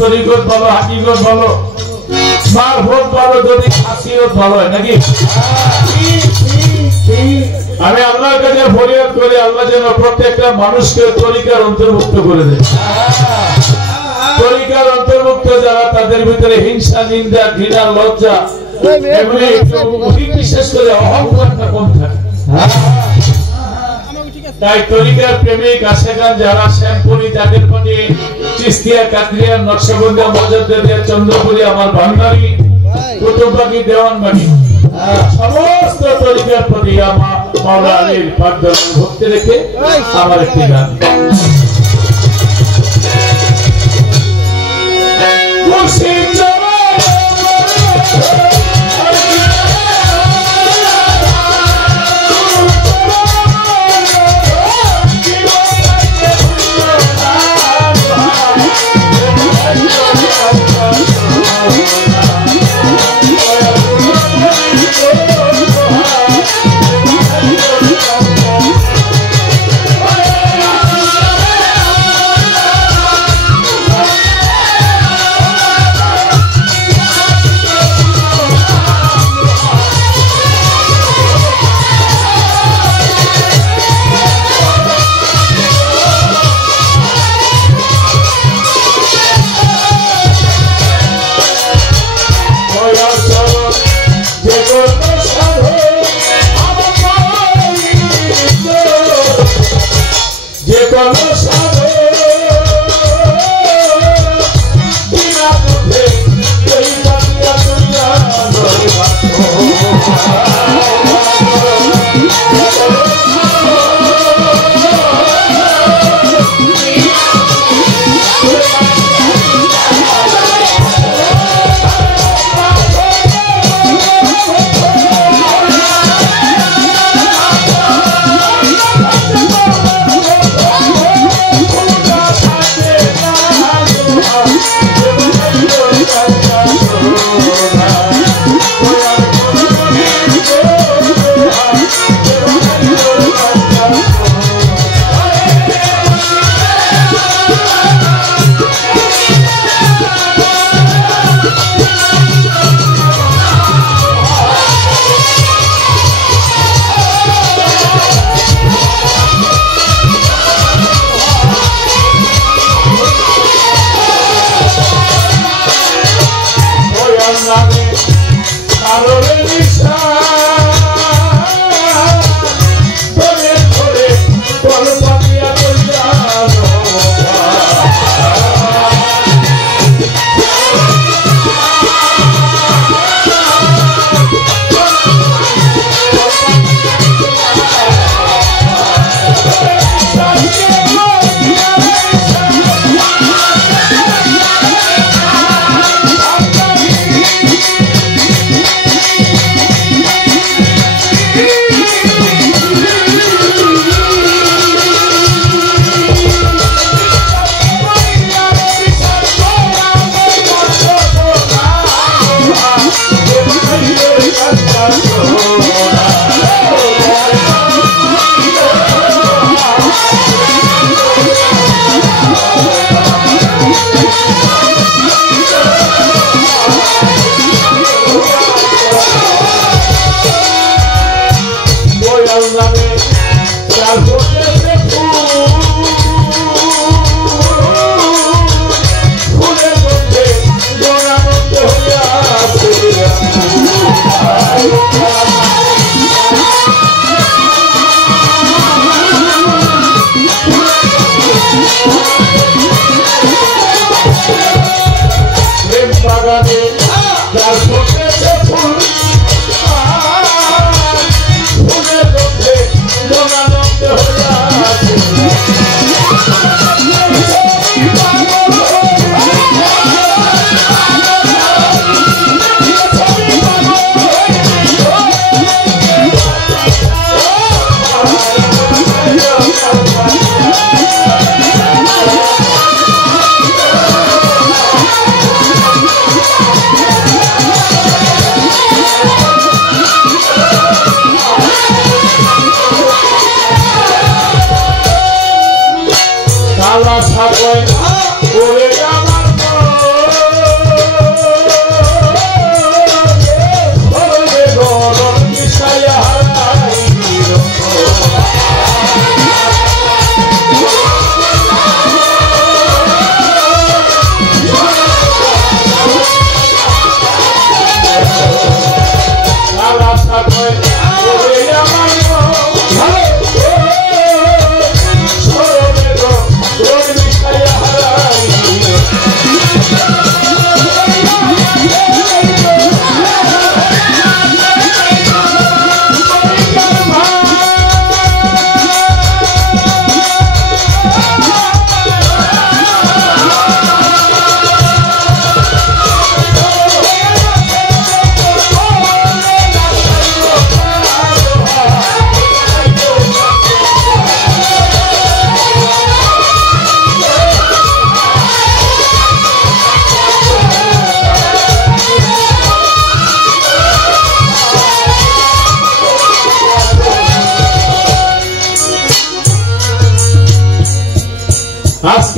তরিকত ভালো, হাকিকত ভালো, মারফত ভালো, যদি খাসিয়ত ভালো হয় নাকি। আমি আল্লাহর কাছে ফরিয়াদ করি আল্লাহ যেন প্রত্যেকটা মানুষকে তরিকার অন্তর্ভুক্ত করে দেয়। তরিকার অন্তর্ভুক্ত যারা তাদের ভিতরে হিংসা, নিন্দা, ঘৃণা, লজ্জা, বিশেষ করে অহংকারটা কম থাকে। তাই তরিকার প্রেমিক আশেকান যারা শ্যামপুরি, জাগেরপানি, চিস্তিয়া, কাকরিয়া, নকশবন্দিয়া, মজাদ্দেদিয়া, চন্দ্রপুরি, আমার ভান্ডারি, কুতুববাগী, দেওয়ানবাগী সমস্ত তরিকার প্রতি আমার মাওলা আলীর পাকদল ভক্তি রেখে আমার একটি গান। Oh,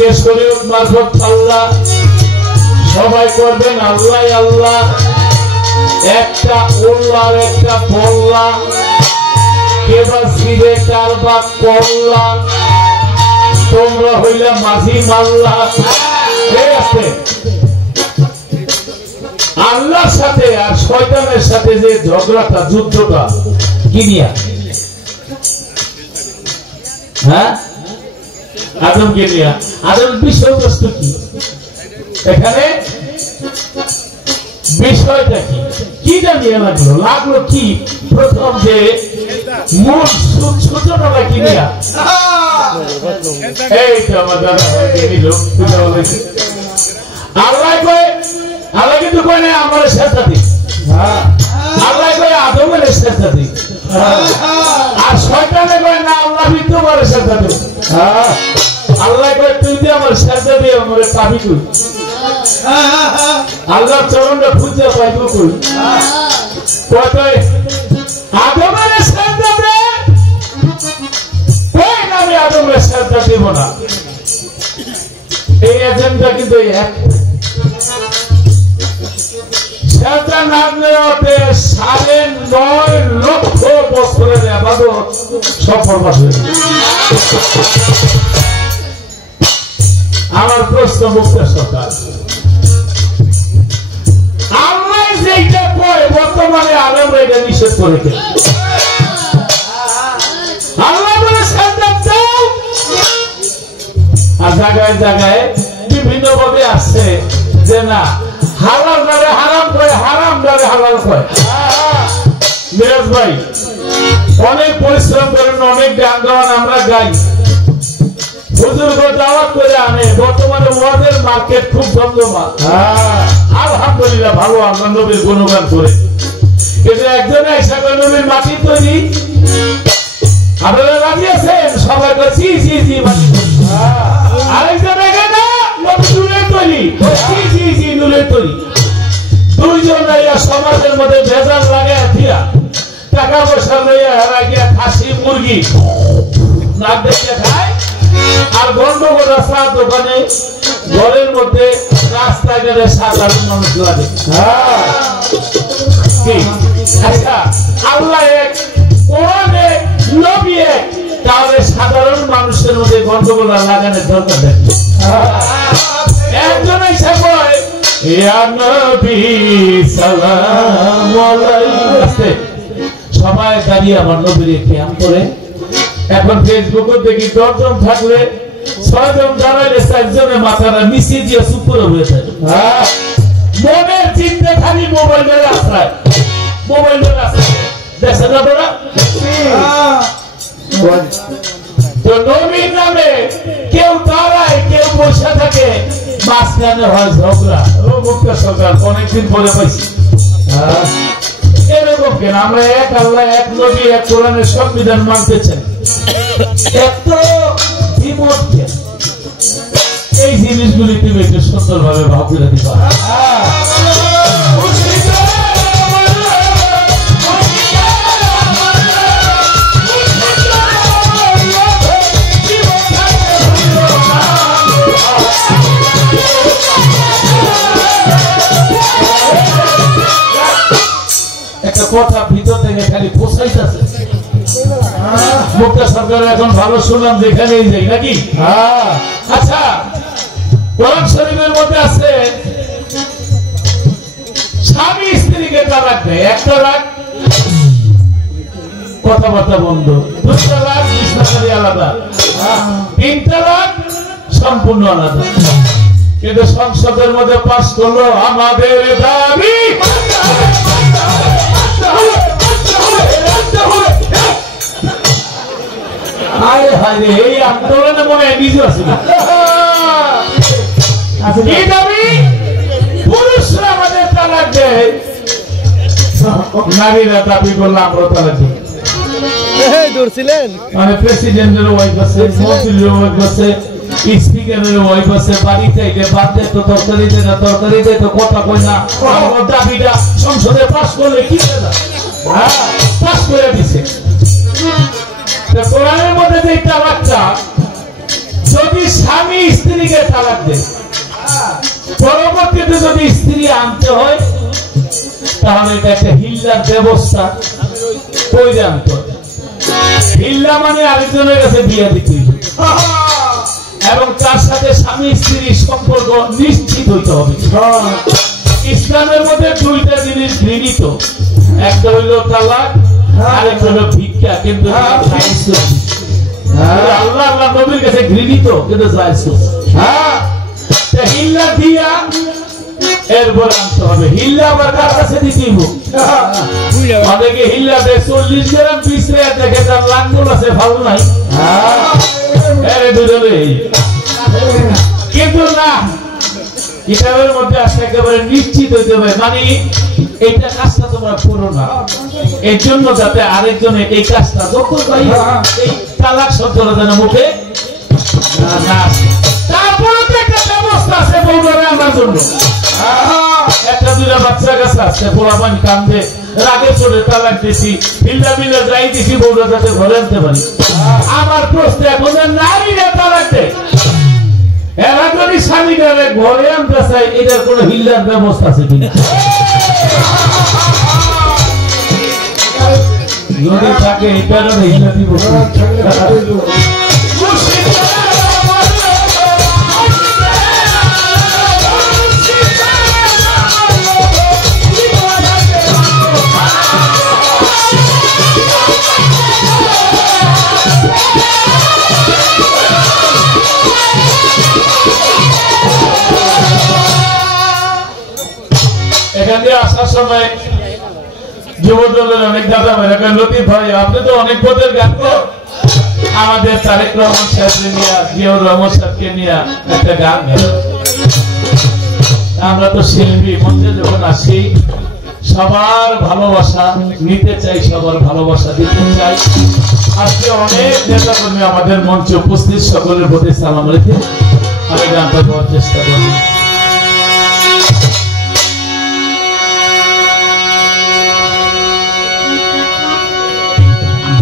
আজকে শরীয়ত মারফত আল্লাহ সবাই করবেন আল্লাহ আল্লাহ একটা উল্লার একটা পল্লা কেবা সিরে কারবা পল্লা তোমরা হইলে মাঝি মাল্লা আছে আল্লাহর সাথে আর শয়তানের সাথে যে ঝগড়াটা যুদ্ধটা কি নিয়া হ্যাঁ আদমকে নিয়া আদম বিষয়বস্তু কি এখানে বিষয়টা কি কি জানিয়ে লাগলো কি প্রথম যে মূল সূচনাটা কি নিয়া এইটা আমার দাদা নিল আল্লাহ কয় আল্লাহ কিন্তু কয় না আমার সেজদা দি আল্লাহ কয় আদমের সেজদা দি আর শয়তানে কয় না আল্লাহ কিন্তু আমার সেজদা দি আল্লাহ কয় তুই দি আমার সেজদা দি আমারে পাবি তুই আল্লাহর চরণটা খুঁজে পাইবো কই কয় আদমের সেজদা দে কই না আমি আদমের সেজদা দেব না এই এজেন্ডা কিন্তু এক সেজদা না দেওয়াতে 9.5 লক্ষ বছরের ইবাদত সব বরবাদ হয়ে গেল আমার প্রশ্ন মুক্তা সরকার আল্লাহ যেটা কয় বর্তমানে আলম এটা নিষেধ করে কেন আল্লাহ বলে সেজদা দাও আর জায়গায় জায়গায় বিভিন্ন ভাবে আসছে যে না হালাল দ্বারে হারাম কয় হারাম দ্বারে হালাল কয় মিরাজ ভাই অনেক পরিশ্রম করেন অনেক গান গাওয়ান আমরা গাই হুজুরকে দাওয়াত করে আনে বর্তমানে ওয়াজের মার্কেট খুব জমজমাট আলহামদুলিল্লাহ ভালো আল্লাহ নবীর গুণগান করে কিন্তু একজনে এসে নবীর মাটি তৈরি আপনারা রাজি আছেন সবাই জি জি জি মাটি আরেকজনে না নবী নূরের তৈরি জি জি জি নূরের তৈরি দুইজন সমাজের মধ্যে ভেজাল লাগায় দিয়া টাকা পয়সা লইয়া হারা গিয়া খাসি মুরগি নাক দেখে খায় আর গন্ডগোল রাস্তার দোকানে ঘরের মধ্যে রাস্তায় গেলে সাধারণ মানুষ লাগে আচ্ছা আল্লাহ এক কোরআন এক নবী এক তাহলে সাধারণ মানুষের মধ্যে গন্ডগোল লাগানোর দরকার নেই একজন এসে কয় ইয়া নবী সালাম আলাইকুম সবাই দাঁড়িয়ে আমার নবীর কিয়াম করে এখন ফেসবুকে দেখি 10 জন থাকলে 6 জন দাঁড়াইলে 4 জনের মাথাটা নিচে দিয়ে সুপুর হয়ে থাকে মনের চিন্তা খালি মোবাইলের আশ্রয় দেখছেন না তোরা তো নবীর নামে কেউ দাঁড়ায় কেউ বসে থাকে মাঝখানে হয় ঝগড়া ও মুক্তা সরকার অনেকদিন পরে পাইছি এরকম কেন আমরা এক আল্লাহ এক নবী এক কোরআনের সংবিধান মানতে চাই এত বিমত কেন এই জিনিসগুলি তুমি একটু সুন্দরভাবে ভাবতে দিবা একটা কথা ভিতর থেকে খালি পোষাইতেছে মুক্তা সরকার এখন ভালো শুনলাম যেখানেই যাই নাকি আচ্ছা কোরআন শরীফের মধ্যে আছে স্বামী স্ত্রীকে তালাক দেয় এক তালাক কথাবার্তা বন্ধ 2 তালাক বিছানাকারী আলাদা 3 তালাক সম্পূর্ণ আলাদা কিন্তু সংসদের মধ্যে পাস করলো আমাদের দাবি এই আন্দোলনে মনে হয় নিজে আছে পুরুষরা আমাদের তালাক দেয় নারীরা দাবি করলে আমরা তালাক দিই মানে প্রেসিডেন্টের ওয়াইফ আছে মন্ত্রীর ওয়াইফ আছে স্পিকারের ওয়াইফ আছে বাড়িতে বাদ দেয় তো তরকারি দেয় না তরকারি দেয় তো কথা কই না আমার দাবিটা সংসদে পাস করলে কি পাস করে দিছে কোরআনের মধ্যে যে তালাকটা যদি স্বামী স্ত্রীকে তালাক দেয়, পরবর্তীতে যদি স্ত্রী আনতে হয়, তাহলে এটা একটা হিল্লার ব্যবস্থা করে আনতে হবে। হিল্লা মানে আরেকজনের কাছে বিয়ে দিতে হবে এবং তার সাথে স্বামী স্ত্রীর সম্পর্ক নিশ্চিত হইতে হবে। ইসলামের মধ্যে দুইটা জিনিস ঘৃণিত, একটা হইল তালাক, আরেকটা হইল ভিক্ষা। কিন্তু আল্লাহ আল্লাহ নবীর কাছে ঘৃণিত, কিন্তু জায়েজ। হিল্লা দিয়া এরপর আনতে হবে। হিল্লা আবার কার কাছে দিতে হবে? অনেকে হিল্লা দেয় 40 গ্রাম 20 টাকা, দেখে তার লাঙ্গল আছে, ভালো নাই, কিন্তু না, কিতাবের মধ্যে আসলে একেবারে নিশ্চিত হইতে হবে, মানে এইটা কাজটা তোমরা করো না, এর জন্য যাতে আরেকজনে এই কাজটা যত ভাই এই তালাক শব্দটা যেন মুখে না আসে। তারপরে তো একটা ব্যবস্থা আছে বউরারে আনার জন্য। একটা দুইটা বাচ্চা কাছে আসছে, পোলাপান কান্দে, রাগে চলে তালাক দিছি, বিল্লা বিল্লা যাই দিছি, বউরা যাতে ঘরে আনতে পারি। আমার প্রশ্ন, এখন নারীরা তালাক দেয়, এরা যদি স্বামীটারে ঘরে আনতে চায়, এটার কোন হিল্লার ব্যবস্থা আছে কিনা? যদি থাকে এটার হিল্লা দিব। এখান দিয়ে আসার সময় যুবদলের অনেক দাদা ভাই, লতিফ ভাই আপনি তো অনেক পদের গান, আমাদের তারেক রহমান সাহেবকে নিয়ে, জিয়াউর রহমান সাহেবকে নিয়ে একটা গান গাই। আমরা তো শিল্পী, মঞ্চে যখন আসি সবার ভালোবাসা নিতে চাই, সবার ভালোবাসা দিতে চাই। আজকে অনেক নেতা কর্মী আমাদের মঞ্চে উপস্থিত, সকলের প্রতি সালাম রেখে আমি গানটা করার চেষ্টা করি।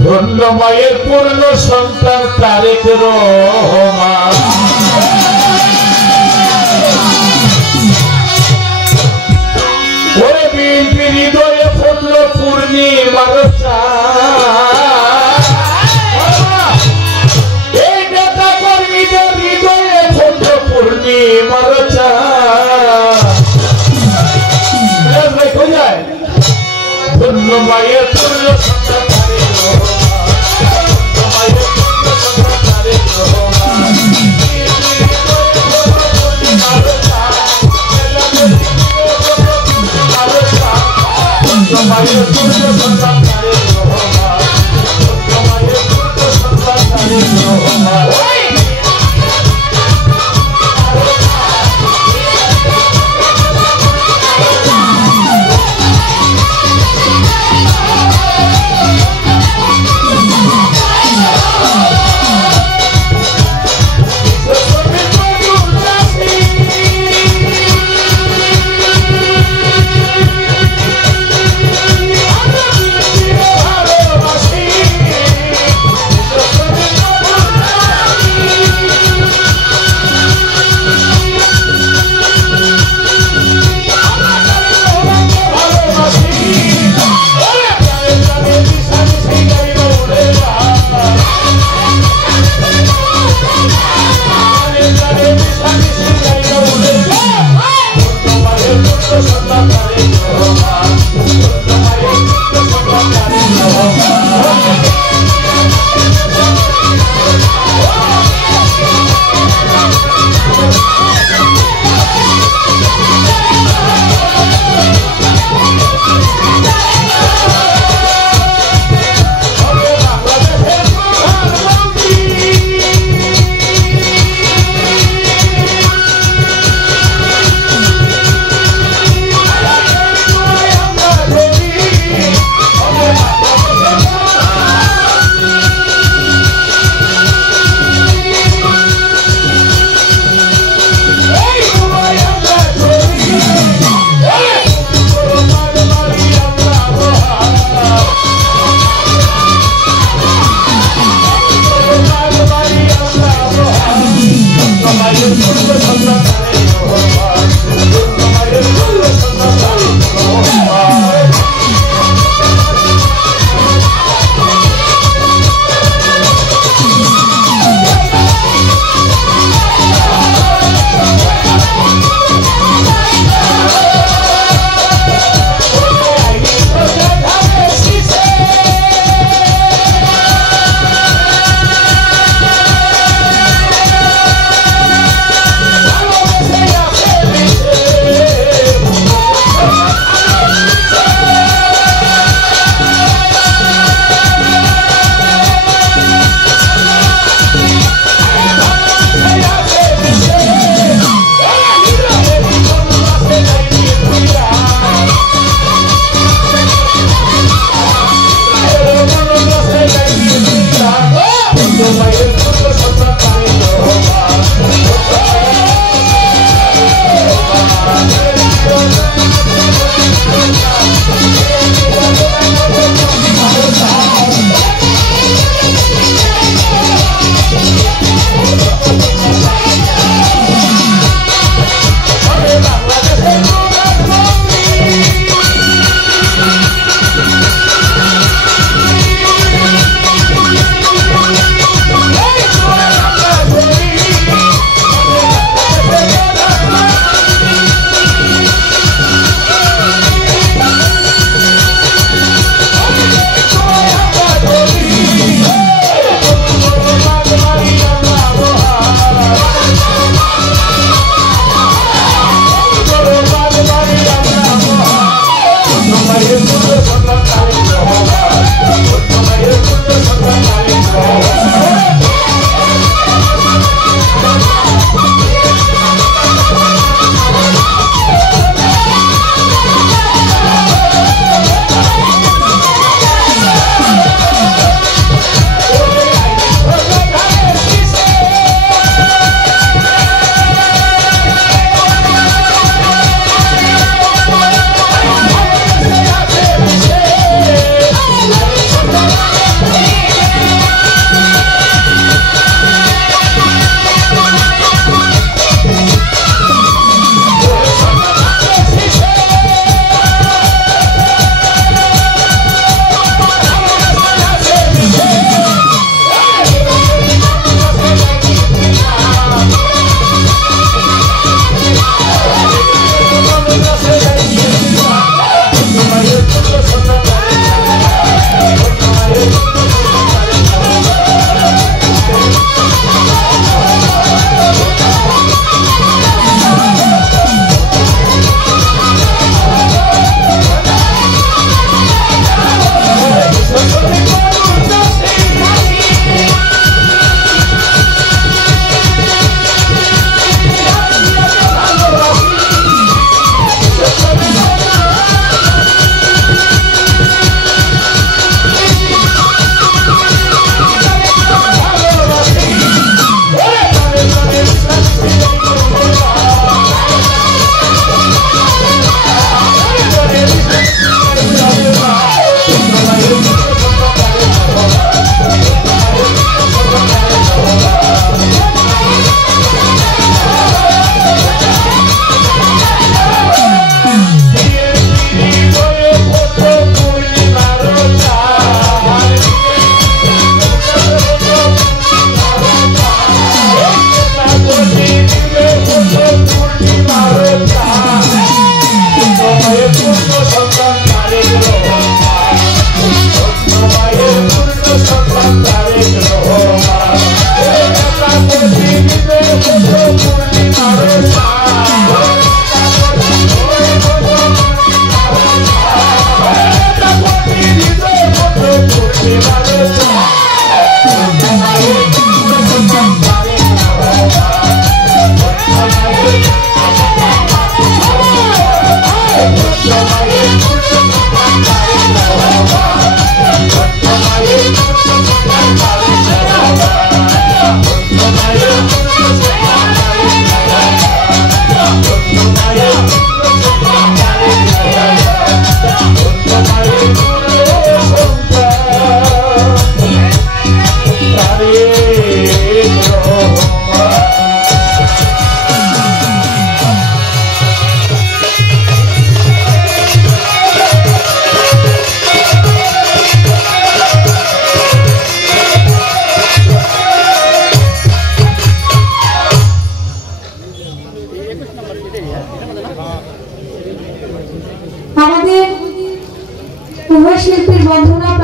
ধন্য মায়ের পূর্ণ সন্তান তারেক রহমান, ওরে বিএনপি হৃদয়ে ফুটল পূর্ণিমার চাঁদ, এই নেতা কর্মীদের হৃদয়ে ফুটল পূর্ণিমার চাঁদ। ধন্য মায়ের পূর্ণ সন্তান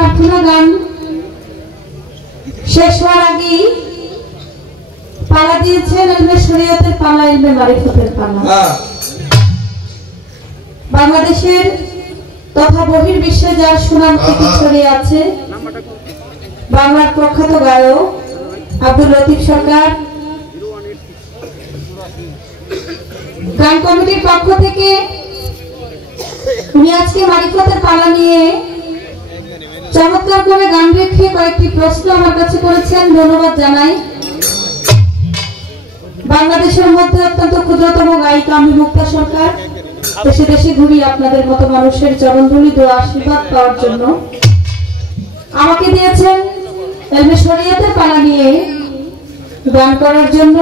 প্রার্থনা গান শেষ হওয়ার আগেই পালা দিয়েছেন ইলমে শরীয়তের পালা, ইলমে মারিফতের পালা। বাংলাদেশের তথা বহির্বিশ্বে যার সুনাম খ্যাতি ছড়িয়ে আছে, বাংলার প্রখ্যাত গায়ক আব্দুল লতিফ সরকার গান কমিটির পক্ষ থেকে উনি আজকে মারিফতের পালা নিয়ে চমৎকার করে গান রেখে কয়েকটি প্রশ্ন আমার কাছে করেছেন, ধন্যবাদ জানাই। বাংলাদেশের মধ্যে অত্যন্ত ক্ষুদ্রতম গায়িকা আমি মুক্তা সরকার দেশে দেশে ঘুরি আপনাদের মতো মানুষের চরণধুলি দোয়া আশীর্বাদ পাওয়ার জন্য। আমাকে দিয়েছেন ইলমে শরীয়তের পালা নিয়ে গান করার জন্য।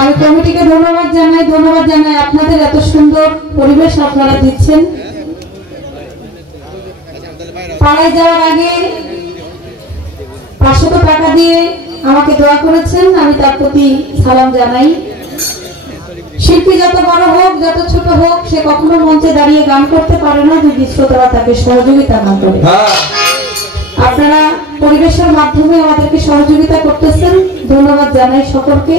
আমি কমিটিকে ধন্যবাদ জানাই আপনাদের এত সুন্দর পরিবেশ আপনারা দিচ্ছেন। পালায় যাওয়ার আগে 500 টাকা দিয়ে আমাকে দোয়া করেছেন, আমি তার প্রতি সালাম জানাই। শিল্পী যত বড় হোক যত ছোট হোক, সে কখনো মঞ্চে দাঁড়িয়ে গান করতে পারে না যদি শ্রোতারা তাকে সহযোগিতা না করে। আপনারা পরিবেশের মাধ্যমে আমাদেরকে সহযোগিতা করতেছেন, ধন্যবাদ জানাই সকলকে।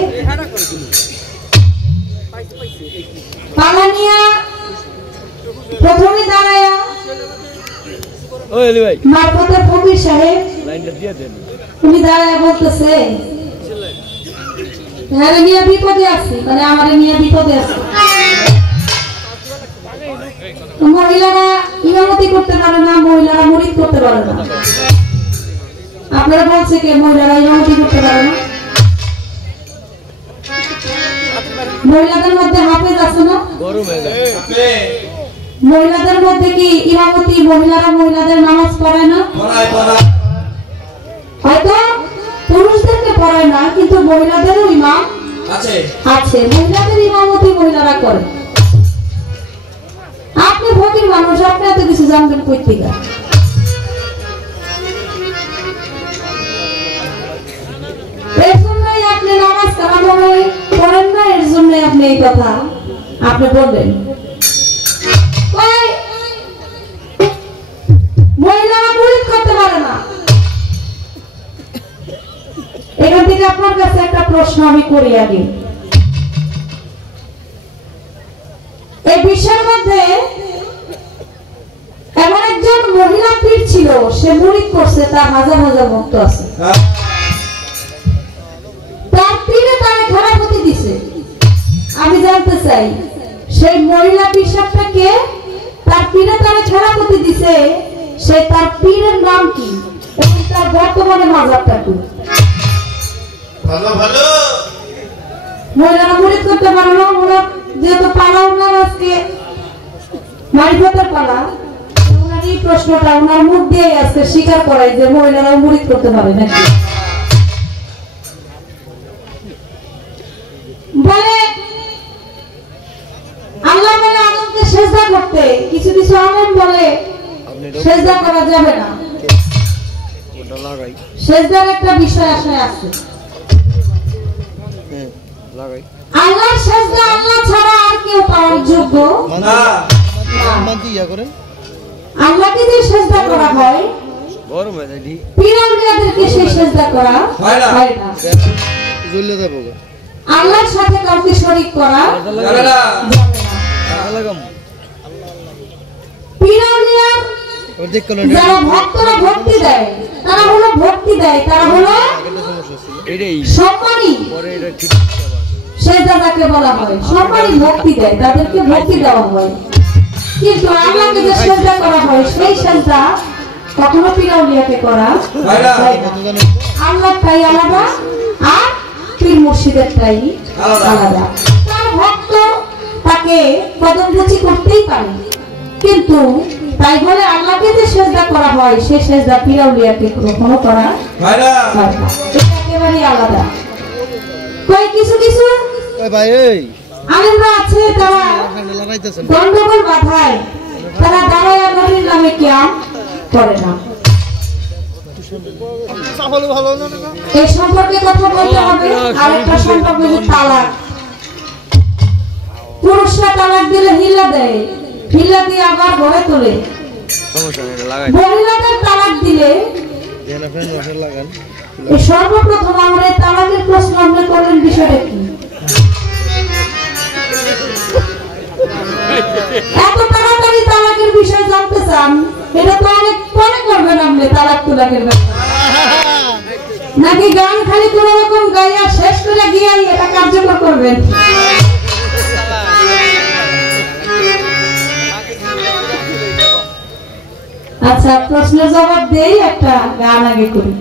পালানিয়া প্রথমে দাঁড়ায়া মারফতের ফকির সাহেব উনি দাঁড়ায় বলতেছে, হ্যাঁ নিয়ে বিপদে আছি, মানে আমার নিয়ে বিপদে আছে। মহিলারা ইমামতি করতে পারে না, মহিলারা মুরিদ করতে পারে না। আপনারা বলছে কে মহিলারা ইমামতি করতে পারে না? মহিলাদের মধ্যে হাফেজ আছে না? মহিলাদের মধ্যে কি ইমামতি মহিলারা মহিলাদের নামাজ পড়ায় না? হয়তো পুরুষদেরকে পড়ায় না, কিন্তু মহিলাদেরও ইমাম আছে। মহিলাদের ইমামতি মহিলারা করে। আপনি ফকির মানুষ, আপনি এত কিছু জানবেন কই থেকে? এর জন্যই আপনি নামাজ কালাম পড়েন না, এর জন্যই আপনি এই কথা আপনি বলবেন। মহিলারা মুরিদ করতে পারে না। এখান থেকে আপনার কাছে একটা প্রশ্ন আমি করি আগে। এই বিশ্বের মধ্যে এমন একজন মহিলা পীর ছিল, সে মুরিদ করছে, তার হাজার হাজার ভক্ত আছে। তার পীরে তারে খেলাপতি দিছে। আমি জানতে চাই সেই মহিলা পীরটা কে? তার পীরে তারে খেলাপতি দিছে, সে তার পীরের নাম কি এবং তার বর্তমানে মাযহাবটা কি? মহিলারা মুরিদ করতে পারে না। ওনার যেহেতু পালা, ওনার আজকে মারিফতের পালা, ওনার এই প্রশ্নটা ওনার মুখ দিয়ে আজকে স্বীকার করাই যে মহিলারা মুরিদ করতে পারে নাকি। বলে আল্লাহ বলে আদমকে সেজদা করতে, কিছু কিছু আলেম বলে সেজদা করা যাবে না। সেজদার একটা বিষয় আশায় আছে। আল্লাহর সেজদা আল্লাহ ছাড়া আর কেউ পাওয়ার যোগ্য না। আল্লাহকে যে সেজদা করা হয়, পীর আউলিয়াদেরকে সেই সেজদা করা হয় না। আল্লাহর সাথে কাউকে শরীক করা যাবে না। পীর আউলিয়ার যারা ভক্তরা ভক্তি দেয়, তারা হলো সম্মানী। সেজদা যাকে বলা হয় সম্মানী ভক্তি দেয়, তাদেরকে ভক্তি দেওয়া হয়। কিন্তু আল্লাহকে যে সেজদা করা হয়, সেই সেজদা কখনো পীর আউলিয়াকে করা হয় না। আল্লাহটাই আলাদা আর পীর মুর্শিদেরটাই আলাদা। তার ভক্ত তাকে কদমকুচি করতেই পারে, কিন্তু তাই বলে আল্লাহকে যে সেজদা করা হয়, সেই সেজদা পীর আউলিয়াকে কখনো করা হয় না। এটা একেবারে আলাদা। কিছু কিছু আলেমরা আছে, তারা গন্ডগোল বাধায়, তারা দাঁড়ায় নবীর নামে কিয়াম করে না। এই সম্পর্কে কথা বলতে হবে। আরেকটা সম্পর্ক হচ্ছে তালাক। পুরুষরা তালাক দিলে হিল্লা দেয়, হিল্লা দিয়ে আবার ঘরে তোলে। মহিলাদের তালাক দিলে সর্বপ্রথম আমরা এই তালাকের প্রশ্ন আমরা করলেন বিষয়টা কি? এত তাড়াতাড়ি তালাকের বিষয় জানতে চান, এটা তো অনেক পরে করবেন আপনি তালাক তুলাকের ব্যাপারে, নাকি গান খালি কোন রকম গাইয়া শেষ করে গিয়ে এটা কার্যকর করবেন? আচ্ছা, প্রশ্নের জবাব দেই, একটা গান আগে করি।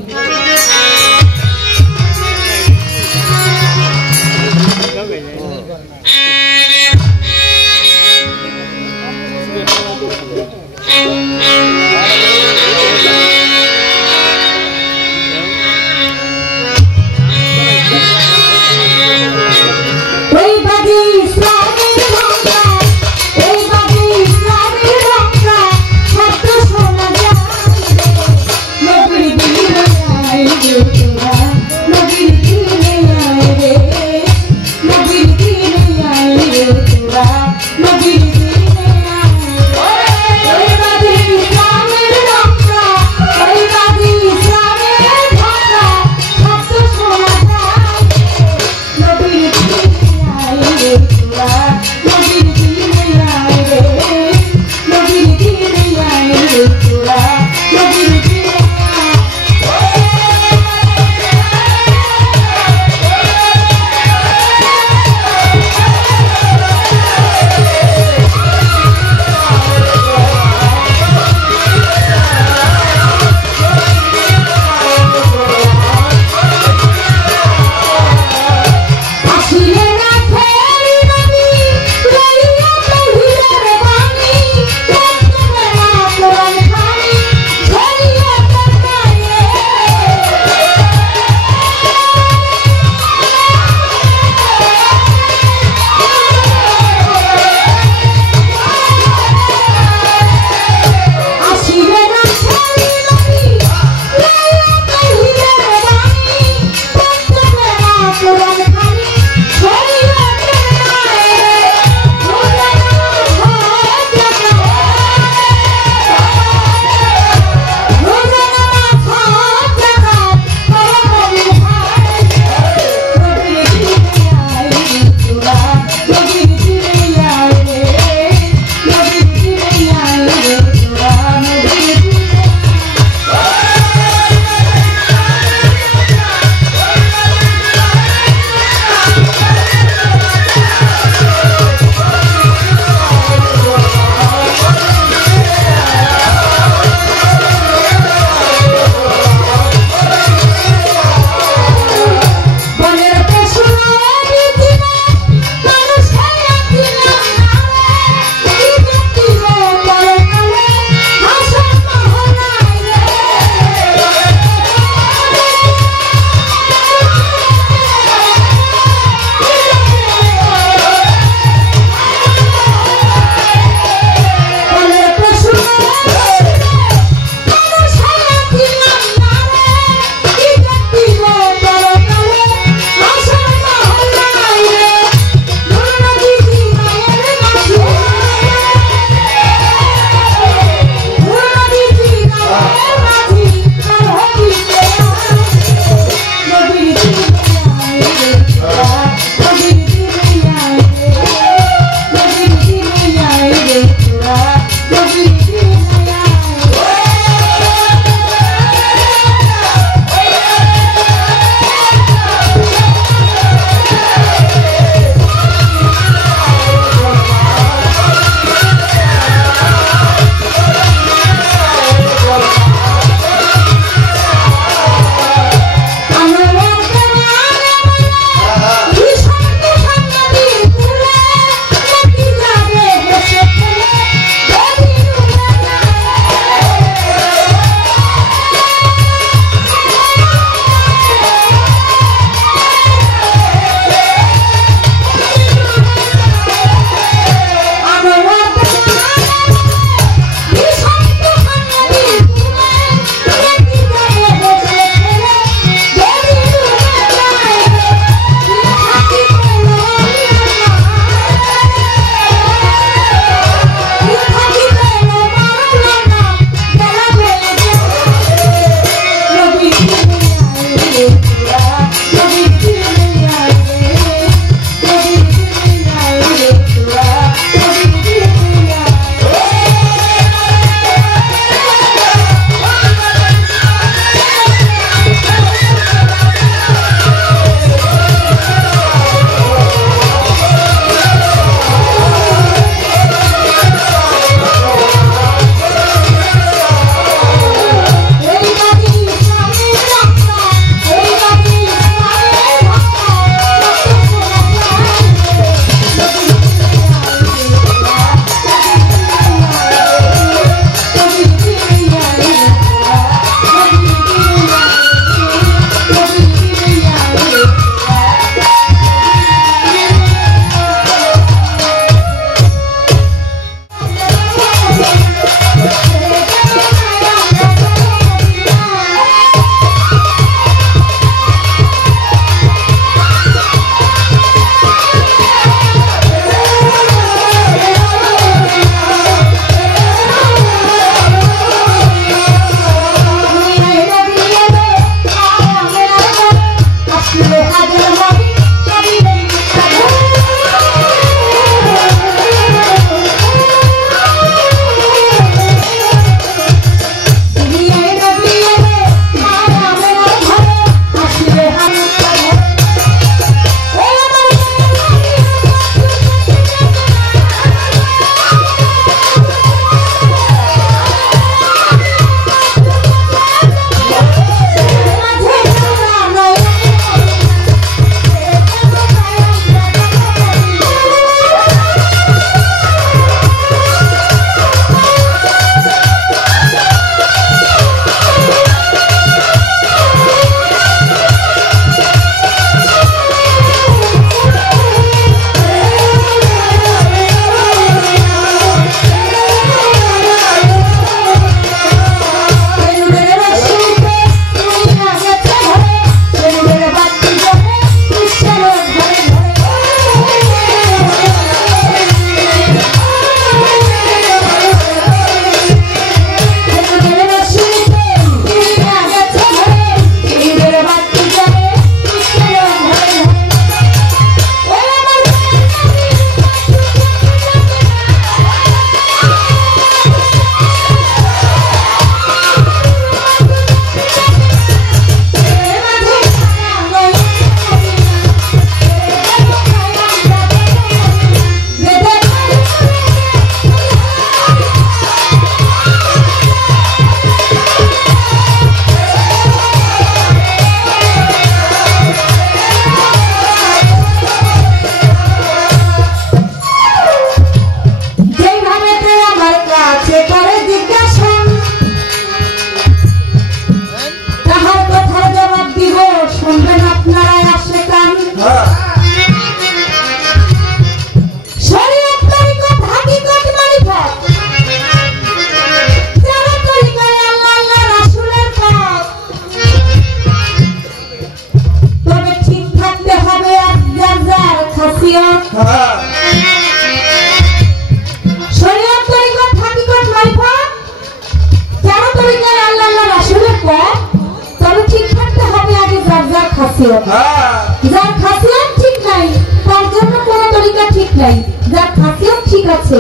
আছে,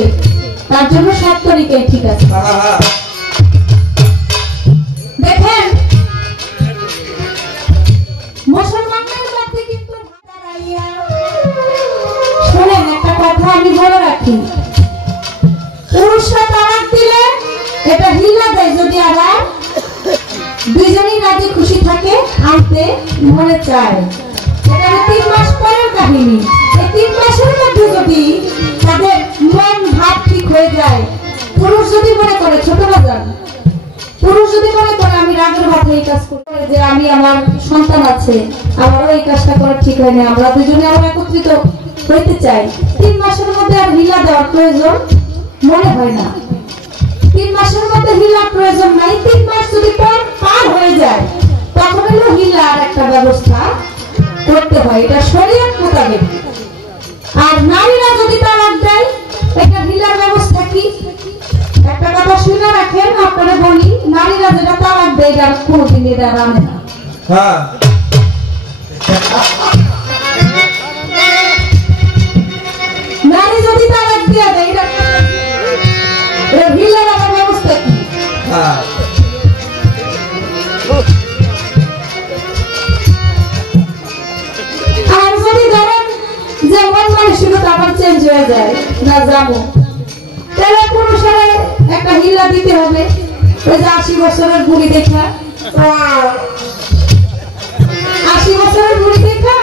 তার জন্য সব তরিকাই ঠিক আছে। দেখেন মুসলমানদের মধ্যে কিন্তু শোনেন একটা কথা আমি বলে রাখি, পুরুষরা তালাক দিলে এটা হিলা দেয় যদি আবার দুইজনই রাজি খুশি থাকে, আনতে মনে চায়। এটা 3 মাস পরের কাহিনী। এই 3 মাসের মধ্যে যদি তাদের মন ভাব ঠিক হয়ে যায়, পুরুষ যদি মনে করে, ছোট বাজান, পুরুষ যদি মনে করে আমি রাগের মাথায় এই কাজ করে, যে আমি আমার সন্তান আছে, আমারও এই কাজটা করা ঠিক হয়নি, আমরা দুজনে আবার একত্রিত হইতে চাই, 3 মাসের মধ্যে আর হিলা দেওয়ার প্রয়োজন মনে হয় না। 3 মাসের মধ্যে হিলার প্রয়োজন নাই। 3 মাস যদি পার হয়ে যায়, তখন হলো হিলার একটা ব্যবস্থা করতে হয়, এটা শরীয়ত মোতাবেক। আর নারীরা যদি তালাক দেয়, এটা হিলার ব্যবস্থা কি? একটা কথা শুনে রাখেন, আপনারা বলি, নারীরা যেটা তালাক দেয় এটা কোনোদিন এটা রানে না। নারী যদি তালাক দিয়ে দেয়, এটা হিলার ব্যবস্থা কি? আর যদি ধরেন যে মন মানসিকতা আবার চেঞ্জ হয়ে যায়, না যাবো, তাহলে পুরুষের একটা হিলা দিতে হবে। ওই যে 80 বছরের বুড়ি দেখা, 80 বছরের বুড়ি দেখা,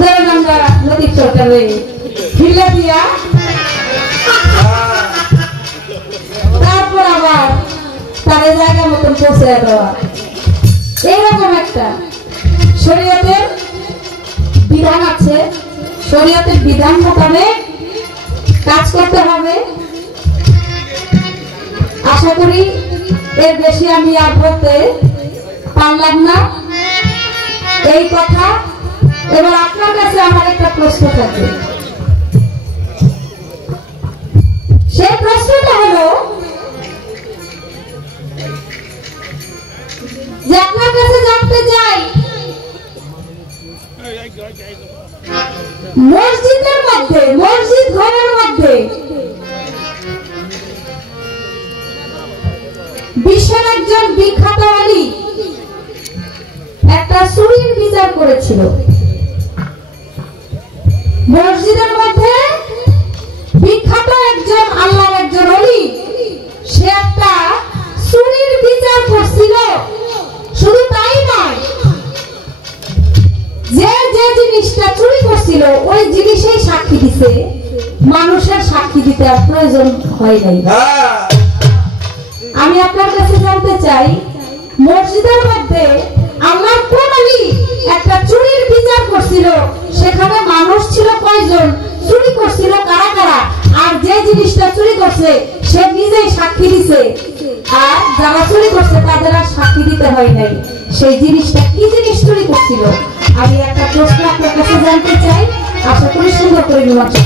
ধরেন আমরা লতিফ সরকারে হিলা দিয়া, তারপর আবার তাদের জায়গা মতন পৌঁছে দেওয়া, এইরকম একটা শরীয়তের বিধান আছে। শরীয়তের বিধান মোতাবেক কাজ করতে হবে। আশা করি এর বেশি আমি আর বলতে পারলাম না এই কথা। এবার আপনার কাছে আমার একটা প্রশ্ন থাকে, সেই প্রশ্নটা হলো যে আপনার কাছে জানতে চাই, মসজিদের মধ্যে, মসজিদ ঘরের মধ্যে বিশ্বের একজন বিখ্যাত আলী একটা চুরির বিচার করেছিল। মসজিদের মধ্যে বিখ্যাত একজন আল্লাহর একজন আলী, সে একটা চুরির বিচার করছিল। শুধু তাই নয়, যে যে জিনিসটা চুরি করছিল ওই জিনিসেই সাক্ষী দিছে, মানুষের সাক্ষী দিতে আর প্রয়োজন হয় নাই। আমি আপনার কাছে জানতে চাই, মসজিদের মধ্যে আল্লাহর কোন আলী একটা চুরির বিচার করছিল, সেখানে মানুষ ছিল কয়জন, চুরি করছিল কারা কারা, আর যে জিনিসটা চুরি করছে সে নিজেই সাক্ষী দিছে, আর যারা চুরি করছে তাদের আর সাক্ষী দিতে হয় নাই। সেই জিনিসটা কি জিনিস চুরি করছিল? আমি একটা প্রশ্ন আপনার কাছে জানতে চাই, আশা করি সুন্দর করে মীমাংসা।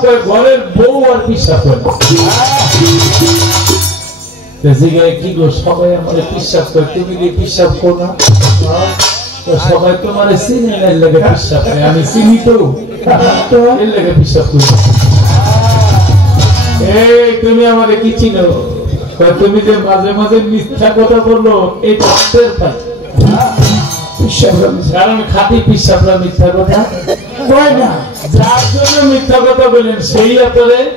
করে ঘরের বউ আর পিসাব করে কি গো সবাই আমার পিসাব করে তুমি কি পিসাব করো না সবাই তোমার চিনি না লেগে পিসাব করে আমি চিনি তো এর লেগে পিসাব করি এই তুমি আমারে কি চিনো তুমি যে মাঝে মাঝে মিথ্যা কথা বললো এই টের পাই কারণ খাঁটি পিসাবরা মিথ্যা কথা কয় না যার জন্য মিথ্যা কথা বলেন সেই আপনারে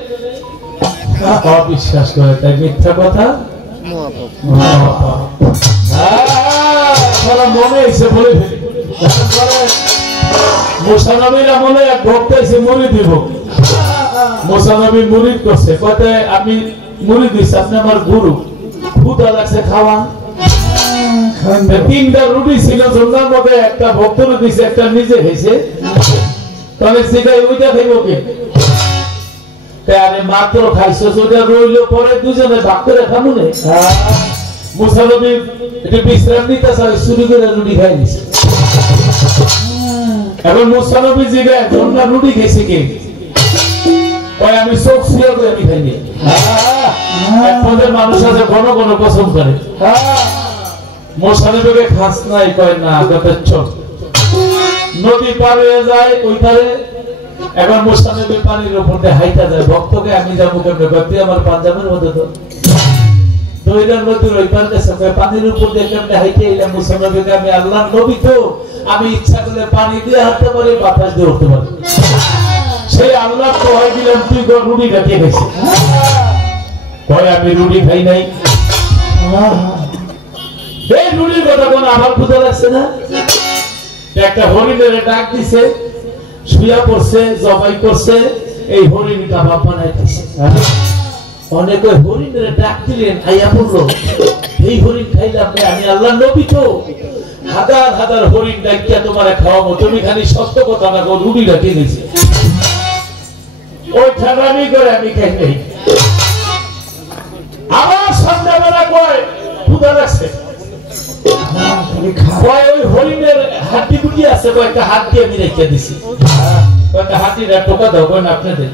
অবিশ্বাস করে তাই মিথ্যা কথা মনে এসে বলে ফেলি মোসানবীর আমলে এক ভক্ত এসে মরি দিব মোসানবী মুরিদ করছে কথায় আমি মুড়ি দিচ্ছি আপনি আমার গুরু ক্ষুধা লাগছে খাওয়ান তিনটা রুটি ছিল জন্নার মধ্যে একটা ভক্তর দিছে একটা নিজে হয়েছে তাহলে সেটাই ওইটা খাইব কে আরে মাত্র খাইছো ওইটা রইল পরে দুজনে ভাগ করে খাবো না মুসানবী একটু বিশ্রাম নিতে চাই শুরু করে রুটি খাই দিছে এখন মুসানবী জিগায় জন্না রুটি খেয়েছে কে আমি চোখ শুয়ে করে আমি খাইনি মানুষ আছে ঘন ঘন পছন্দ করে মোসানবীকে খাস নাই কয় না নদী পার হয়ে যায় ওই পারে এখন মোসানবী পানির উপর দিয়ে হাইটা যায় ভক্তকে আমি যাবো কেমনে তুই আমার পাঞ্জাবের মধ্যে তো দৈরার নদীর ওই পার গেছে পানির উপর দিয়ে কেমনে হাইটে এলাম মোসানবীকে আমি আল্লাহর নবী তো আমি ইচ্ছা করলে পানি দিয়ে হাঁটতে পারি বাতাস দিয়ে উঠতে পারি সেই আল্লাহ কয় দিলাম তুই রুটি খাইয়ে গেছিস কয় আমি রুটি খাই নাই এই রুটির কথা কোন আমার বুঝা লাগছে না একটা হরিণের ডাক দিছে শুয়া পড়ছে জবাই করছে এই হরিণ কাবাব বানাই খাইছে অনেক ওই হরিণের ডাক দিলেন আইয়া পড়লো এই হরিণ খাইলাম আমি আল্লাহ নবী তো হাজার হাজার হরিণ ডাকিয়া তোমার খাওয়াবো তুমি খালি সত্য কথা না রুটি রাখিয়ে গেছি ওই ঠান্ডামি করে আমি খাই নাই আমার সন্ধ্যাবেলা কয় ক্ষুধা লাগছে ওই হরিণের হাড্ডি গুটি আছে কয়েকটা হাত দিয়ে আমি রেখে দিছি কয়েকটা হাড্ডিটা টোকা দাও কয় না আপনাদের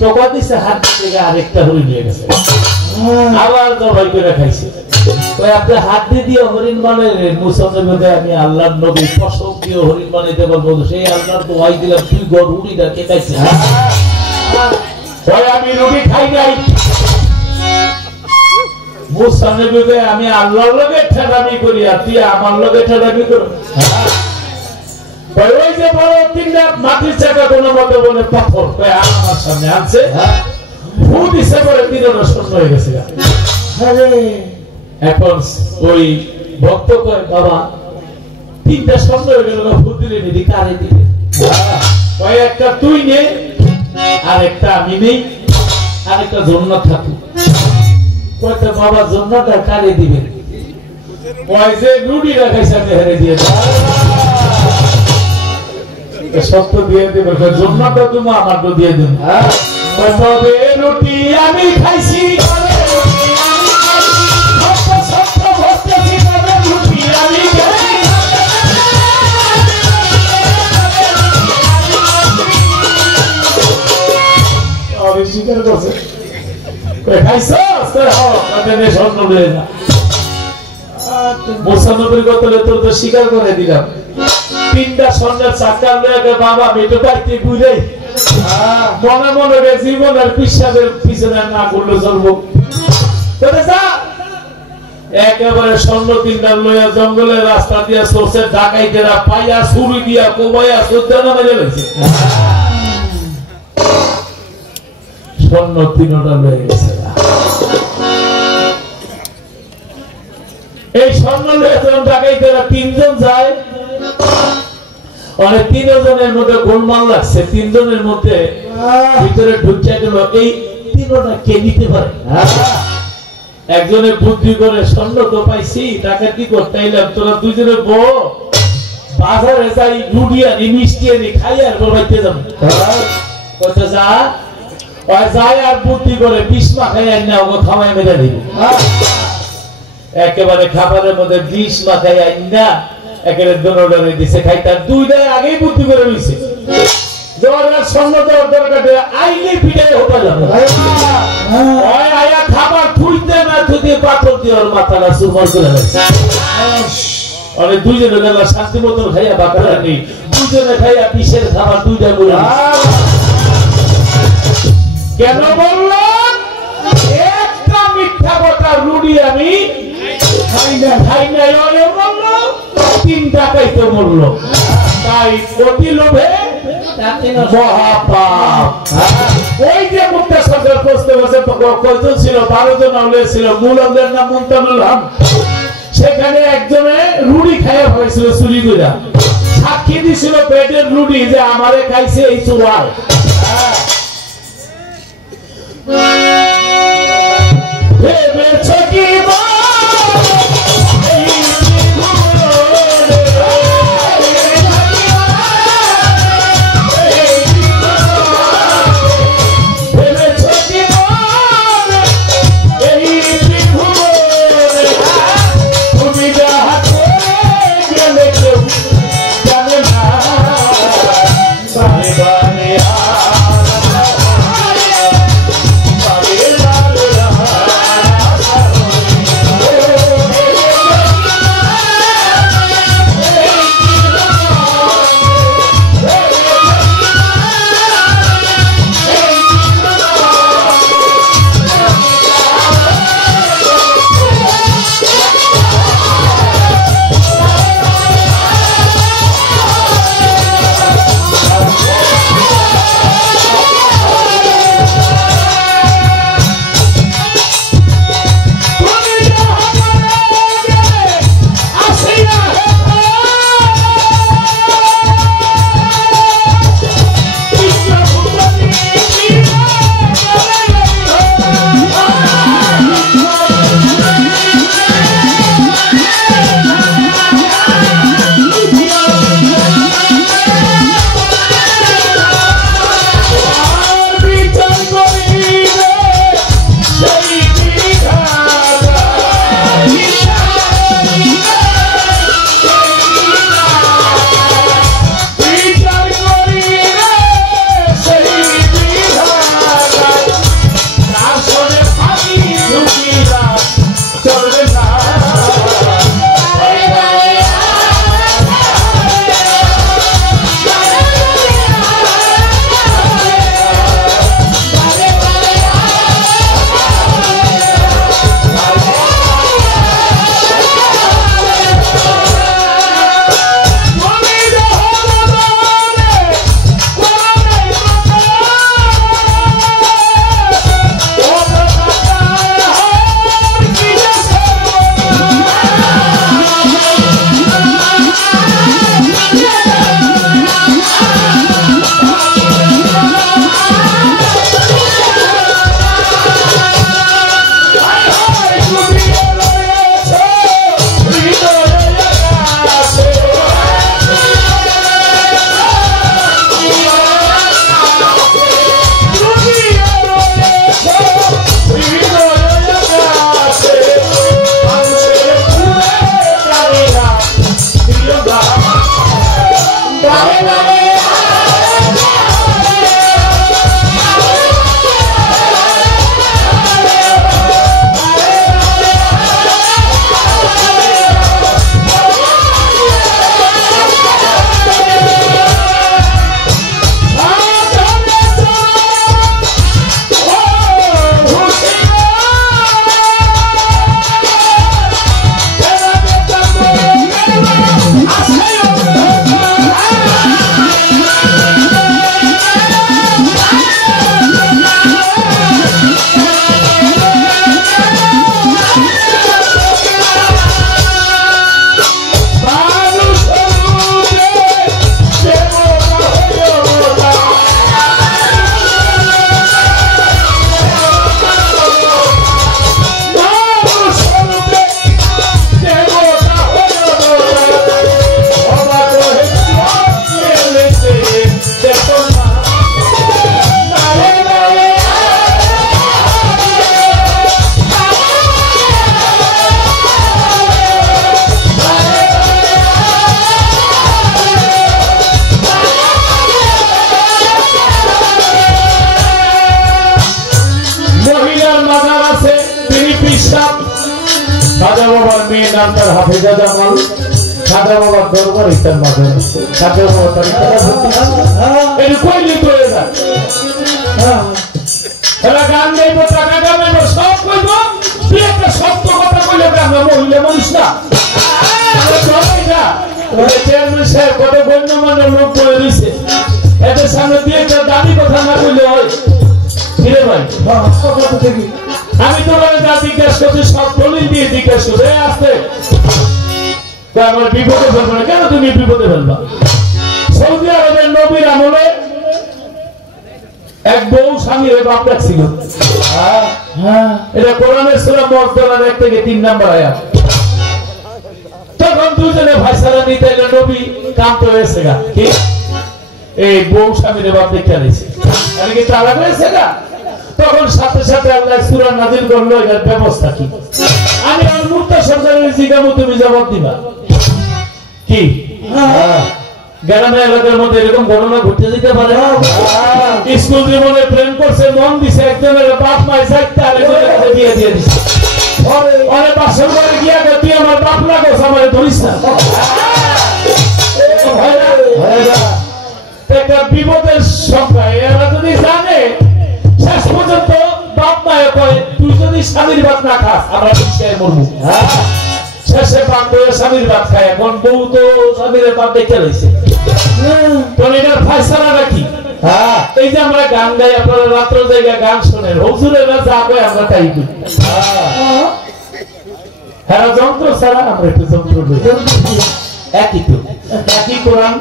টোকা দিছে হাত থেকে আরেকটা হরিণ নিয়ে গেছে আবার জবাই করে খাইছে ওই আপনার হাত দিয়ে হরিণ বানাইলেন মুসানবীকে আমি আল্লাহর নবী পশম দিয়ে হরিণ বানাইতে পারবো সেই আল্লাহর দোয়াই দিলাম তুই গড় রুটিটা কে খাইছে আমি রুটি খাই নাই মুসানবীকে আমি আল্লাহর লগে ঠেলামি করি আর তুই আমার লগে ঠেলামি কর ওই যে বড় তিনটা মাটির চাকা কোনো মতো বলে পাথর আমার সামনে আনছে ভূত ইচ্ছা করে তিনটা শূন্য হয়ে গেছে এখন ওই ভক্ত কয় বাবা তিনটা স্বর্ণ হয়ে গেল ভূত দিলে নিদি কারে দিবে একটা তুই নে আর একটা আমি নেই আর একটা জন্য থাকি কয়টা বাবা জন্যটা কারে দিবে ওই যে রুটি রাখাইছে আমি হেরে দিয়ে সত্য দিয়ে দেবে জন্যটা তুমি আমার তো দিয়ে দেবে তবে রুটি আমি খাইছি স্বীকার করছে স্বীকার করে দিলাম তিনটা স্বর্ণের চাকা বাবা মেটে পাইতে বুঝে মনে মনে জীবনের বিশ্বাসের পিছনে না করলে চলবো একেবারে স্বর্ণ তিনটা লইয়া জঙ্গলের রাস্তা দিয়া চলছে ডাকাইতেরা পাইয়া ছুরি দিয়া কোবাইয়া চোদ্দা মেরে গেছে স্বর্ণ তিনটা লয়ে গেছে এই স্বর্ণ লয়ে যখন ডাকাইতেরা তিনজন যায় অনেক তিনজনের মধ্যে গোলমাল লাগছে তিনজনের মধ্যে ভিতরে ঢুকছে গেল এই তিনটা কে নিতে পারে একজনে বুদ্ধি করে স্বর্ণ তো পাইছি তাকে কি করতে এলাম তোরা দুজনে বউ বাজারে যাই রুটি আনি মিষ্টি আনি খাই আর বলবাইতে যাবো কত যা যায় আর বুদ্ধি করে বিষ মাখাই আনি না ওকে খাওয়াই মেরে দিব একেবারে খাবারের মধ্যে বিষ মাখাই আনি না একেবারে দোনোডারে দিছে খাই তার দুইটাই আগেই বুদ্ধি করে নিছে জোয়ারের সঙ্গ দেওয়ার দরকার আইলে পিঠে হতে যাবে ওই আয়া খাবার থুইতে না থুইতে পাথর দিয়ে ওর মাথাটা সুরমাল করে গেছে অনেক দুইজনে গেল শান্তি মতন খাইয়া বাঁকা নেই দুইজনে খাইয়া বিষের খাবার দুইটা বলে কেন বললাম একটা মিথ্যা কথা রুড়ি আমি খাই নাই বললো 3 টাকাই তো বললো তাই অতি লোভে মহাপাপ ওই যে মুক্তা সরকার করতে বসে কয়জন ছিল 12 জন আউলিয়া ছিল মূল অঙ্গের নাম মুনতানুল হক সেখানে একজনে রুড়ি খাইয়া হয়েছিল চুরি কইরা সাক্ষী দিছিল পেটের রুড়ি যে আমারে খাইছে এই চুয়াল ভেবেছো কি নামটার হাফেজা জামাল খাজা বাবার দরবার ইতার মাঝে আছে খাজা বাবা তার এই কইলি করে না এরা গান গাইবো টাকা গাইবো সব কইবো তুই একটা সত্য কথা কইলে আমরা মহিলা মানুষ না চেয়ারম্যান সাহেব কত গণ্যমান্য লোক বলে দিচ্ছে এদের সামনে দিয়ে একটা দাবি কথা না কইলে হয় কিরে ভাই আমি তোমার যা জিজ্ঞাসা করছি সব দলিল দিয়ে জিজ্ঞাসা করছি আসতে আমার বিপদে ফেলবো না কেন তুমি বিপদে ফেলবা সৌদি আরবের নবীর আমলে এক বউ স্বামীর বাপ ছিল এটা কোরআনের সূরা মুজাদালার 1 থেকে 3 নম্বর আয়াত তখন দুজনে ফায়সালা নিতে এলো নবী কান্ত হয়েছে গা কি এই বউ স্বামীর বাপ দেখে নিছে মানে কি তালাক হয়েছে গা তখন সাথে সাথে আল্লাহ সূরা নাযিল করলো এর ব্যবস্থা কি আমি আর মুক্তা সরকারের জিজ্ঞাসা তুমি জবাব দিবা কি গ্রামের এলাকার মধ্যে এরকম ঘটনা ঘটতে যেতে পারে স্কুল জীবনে প্রেম করছে মন দিছে একজনের বাপ মাই চাইতে আরেকজনের কাছে বিয়ে দিয়ে দিছে আরে বাসর ঘরে গিয়া তুই আমার বাপ লাগো আমারে ধরিস না একটা বিপদের সংখ্যা এরা যদি জানে শেষ পর্যন্ত বাপ মায়ে কয় তুই যদি স্বামীর ভাত না খাস আমরা পিছিয়ে মরবো শেষে বাপ স্বামীর ভাত খায় এখন বউ তো স্বামীর বাপ দেখে রয়েছে তোর এটার ফায়সালাটা কি এই যে আমরা গান গাই আপনারা রাত্র জায়গায় গান শোনেন হুজুরেরা যা কয় আমরা তাই করি হ্যাঁ যন্ত্র ছাড়া আমরা একটু যন্ত্র একই কোরআন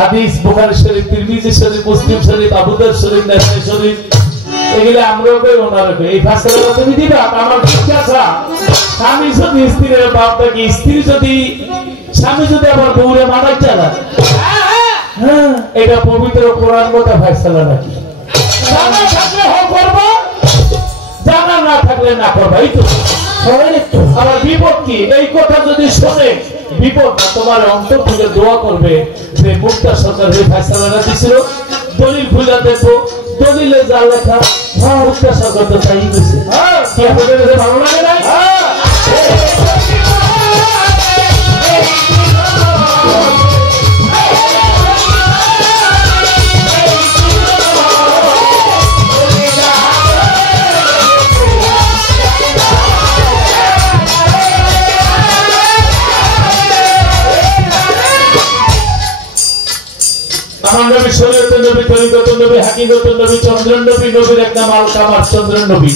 হাদিস বুখারী শরীফ তিরমিজি শরীফ মুসলিম শরীফ আবু দাউদ শরীফ নাসাই শরীফ এগুলা আমরাও কই ওনারা কই এই ফায়সালাটা তুমি দিবা আমার জিজ্ঞাসা স্বামী যদি স্ত্রীর বাপ থাকে স্ত্রী যদি স্বামী যদি আবার বউরে মারাই চালায় এটা পবিত্র কোরআন মতো ফায়সালা নাকি জানা থাকলে হ করবো জানা না থাকলে না করবো এই তো আবার বিপদ কি এই কথা যদি শোনে বিপদ না তোমার অন্তর থেকে দোয়া করবে যে মুক্তা সরকার যে ফায়সালাটা দিছিল দলিল খুলে দেখবো দলিলে যা লেখা মুক্তা সরকার তো তাই দিছে কি আপনাদের ভালো লাগে না নবী শরীয়ত নবী তরিকত নবী হাকিকত নবী চন্দ্রন নবী নবীর এক নাম আল কামার চন্দ্রন নবী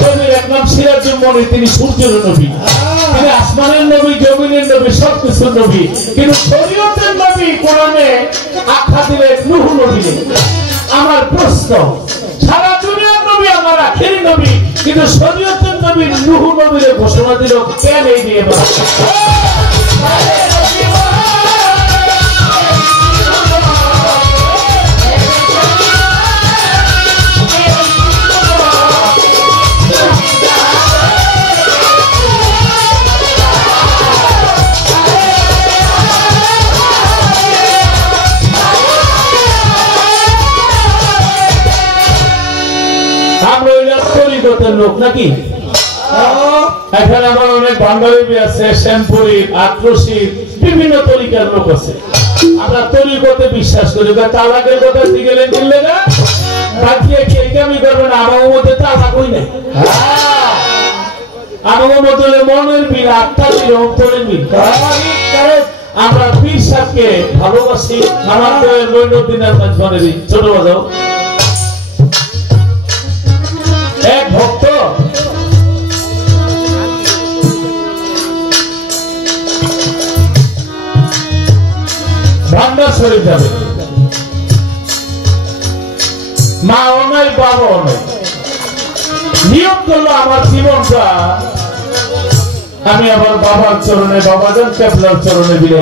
নবীর এক নাম সিরাজুল মুনির তিনি সূর্যের নবী তিনি আসমানের নবী জমিনের নবী সবকিছুর নবী কিন্তু শরীয়তের নবী কোরআনে আখ্যা দিলেন নূহ নবী আমার প্রশ্ন সারা দুনিয়ার নবী আমার আখেরি নবী কিন্তু শরীয়তের নবী নূহ নবীর ঘোষণা দিল কেন এই দিয়ে লোক নাকি এখানে আমার অনেক বান্ধবী আছে শ্যামপুরি আক্রোশী বিভিন্ন তরিকার লোক আছে আমরা তরিকতে বিশ্বাস করি তালাকের কথা গেলেন দিলে না বাকিয়ে কি আমি করবো না আমার মধ্যে তালাক হই নাই আমার মধ্যে মনের বিল আত্মার বিল অন্তরের বিল আমরা পীর সাহেবকে ভালোবাসি আমার তো নৈনদিনের মনের ছোট বাজাও এক ভক্ত ভান্ডার শরীফ যাবে মা ও নাই বাবাও নাই নিয়ম করলো আমার জীবনটা আমি আমার বাবার চরণে বাবাজান কেবলার চরণে দিলে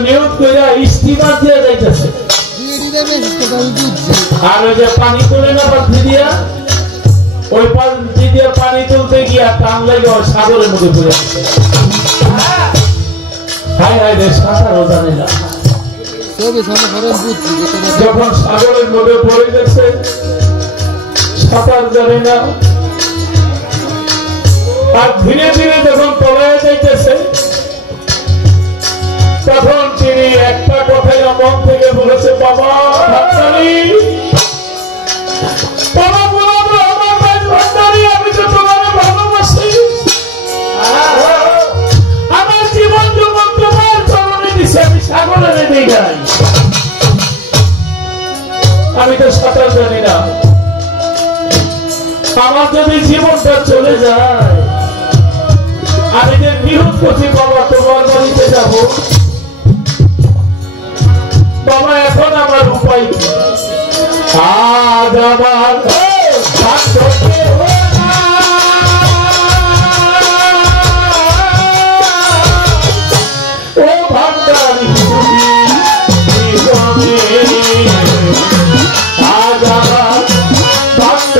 নিয়ম করে ইস্তিমা দিয়ে যাইতেছে আর ওই যে পানি তোলে না পাত্রী দিয়া ওই পাত্রী দিয়ে পানি তুলতে গিয়া টান লাগে ওই সাগরের মধ্যে পড়ে যাচ্ছে হায় হায় রে সাঁতারও জানে না যখন সাগরের মধ্যে পড়ে গেছে সাঁতার জানে না আর ধীরে ধীরে যখন পলায় যাইতেছে তখন তিনি একটা কথাই মন থেকে বলেছে, বাবা বাবা বলবো আমার মাঝ ভান্ডারি, আমি তো তোমার ভালোবাসি, আমার জীবন জীবন তোমার চরণে দিছে, আমি সাগরে দিই নাই, আমি তো সাঁতার জানি না, আমার যদি জীবনটা চলে যায় আমি যে নিহত করছি, বাবা তোমার বাড়িতে যাব, বাবা এখন আমার উপায় কি? আজ আমার ও ভান্ডারি আজ আমার বাবা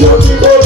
Jopi,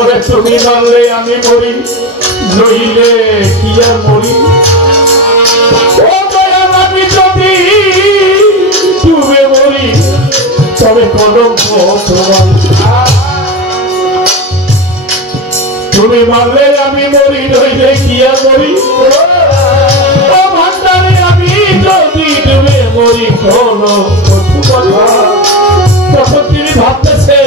ওরে তুমি মারলে আমি মরি, নইলে কি আর মরি। ও দয়াল আমি যদি ডুবে মরি, তবে কলঙ্ক তোমার। তুমি মারলে আমি মরি, নইলে কি আর মরি। ও ভান্ডারে আমি যদি ডুবে মরি, কলঙ্ক তোমার। তখন তিনি ভাবতেছে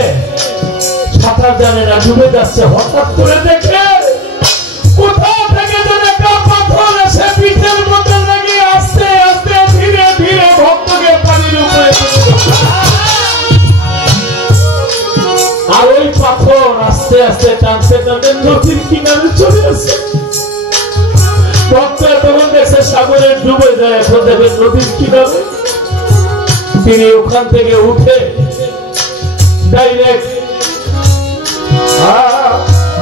সাঁতার জানে না, ডুবে যাচ্ছে। হঠাৎ করে দেখে কোথাও থেকে যেন একটা পাথর এসে পিঠের মধ্যে লেগে আস্তে আস্তে ধীরে ধীরে ভক্তকে পানির উপরে, আর ওই পাথর আস্তে আস্তে টানতে টানতে নদীর কিনারে চলে আসে। ভক্ত তখন দেখছে সাগরে ডুবে যায়, এখন দেখে নদীর কিনারে। তিনি ওখান থেকে উঠে ডাইরেক্ট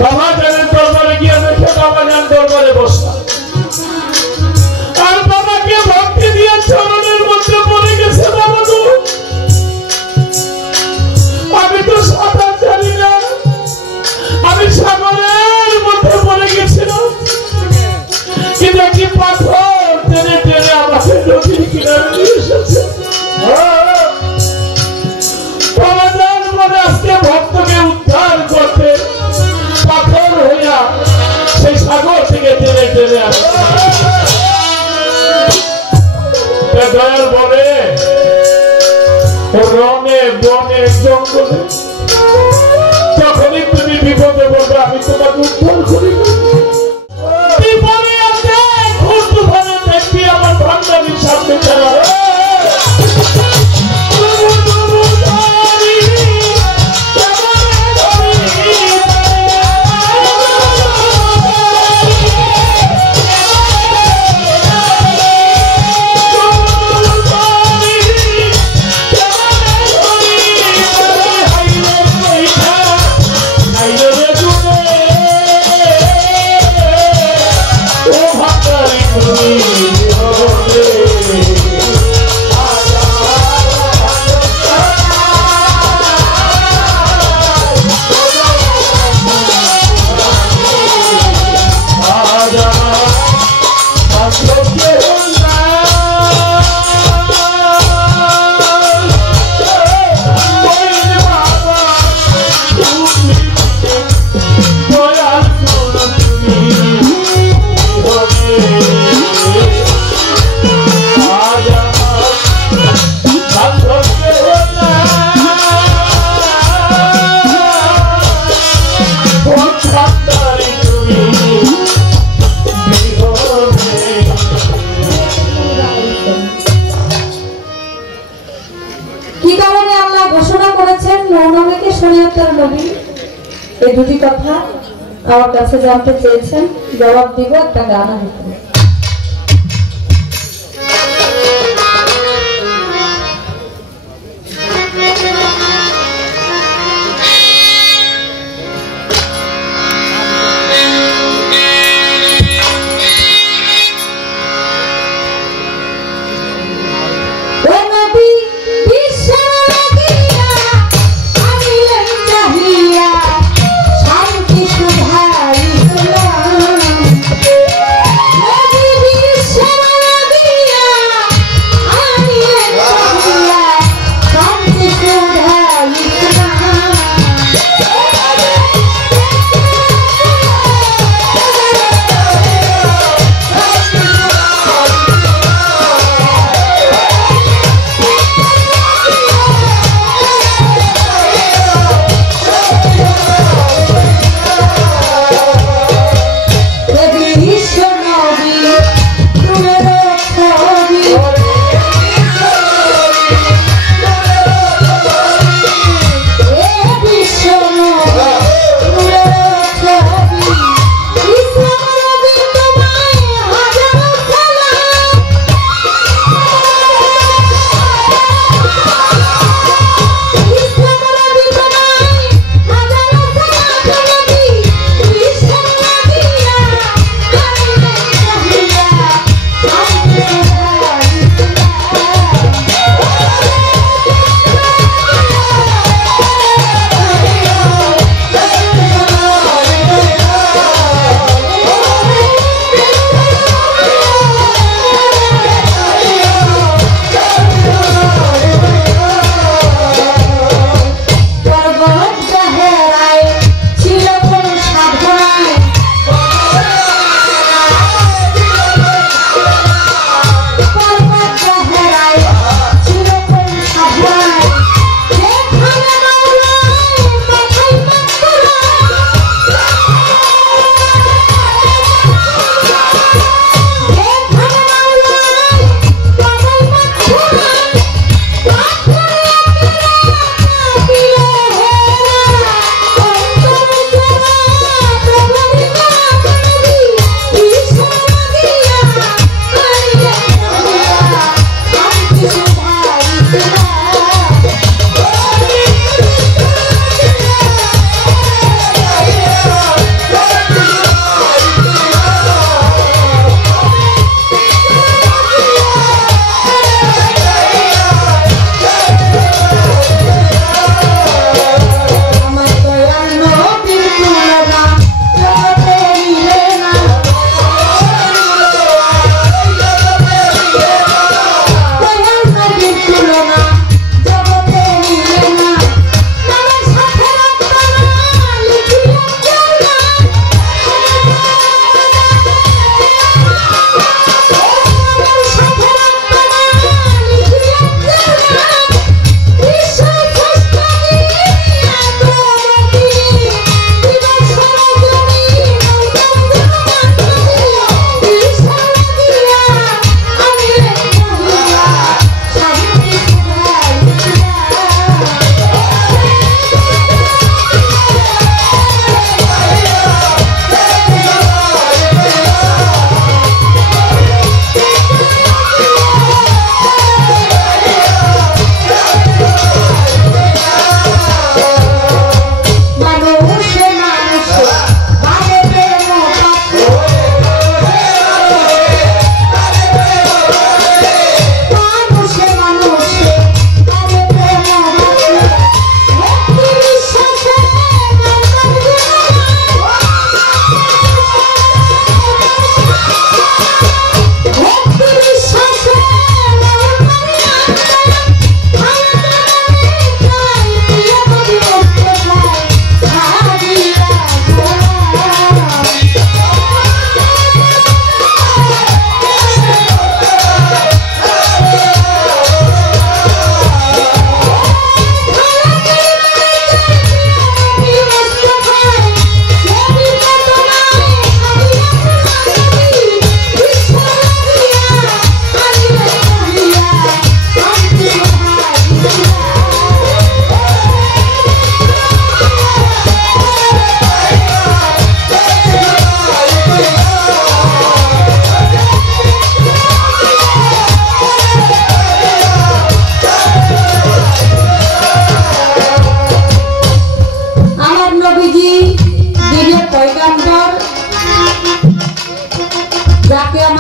বাবা জানের দরবারে গিয়ে দেখে বাবা জান দরবারে বসলাম, আর বাবাকে ভক্তি দিয়ে চরণের মধ্যে পড়ে গেছে। বাবা গো, আমি তো সাঁতার জানি না, আমি সাগরের মধ্যে পড়ে গেছিলাম, কিন্তু একটি পাথর টেনে টেনে আমাকে নদীর কিনারে নিয়ে এসেছে। আজকে ভক্তকে উদ্ধার করতে পাথর হইয়া সেই সাগর থেকে টেনে টেনে আসে। দয়াল বলে রঙে বনে জঙ্গলে যখনই তুমি বিপদে বলবে আমি তোমাকে উদ্ধার করি। বিপদে আছে খুব তুফানে দেখবি আমার ভান্ডারির সামনে খেলা। এই দুটি কথা আমার কাছে জানতে চেয়েছেন, জবাব দিব একটা গানের ভিতরে। শান্তি সুধাই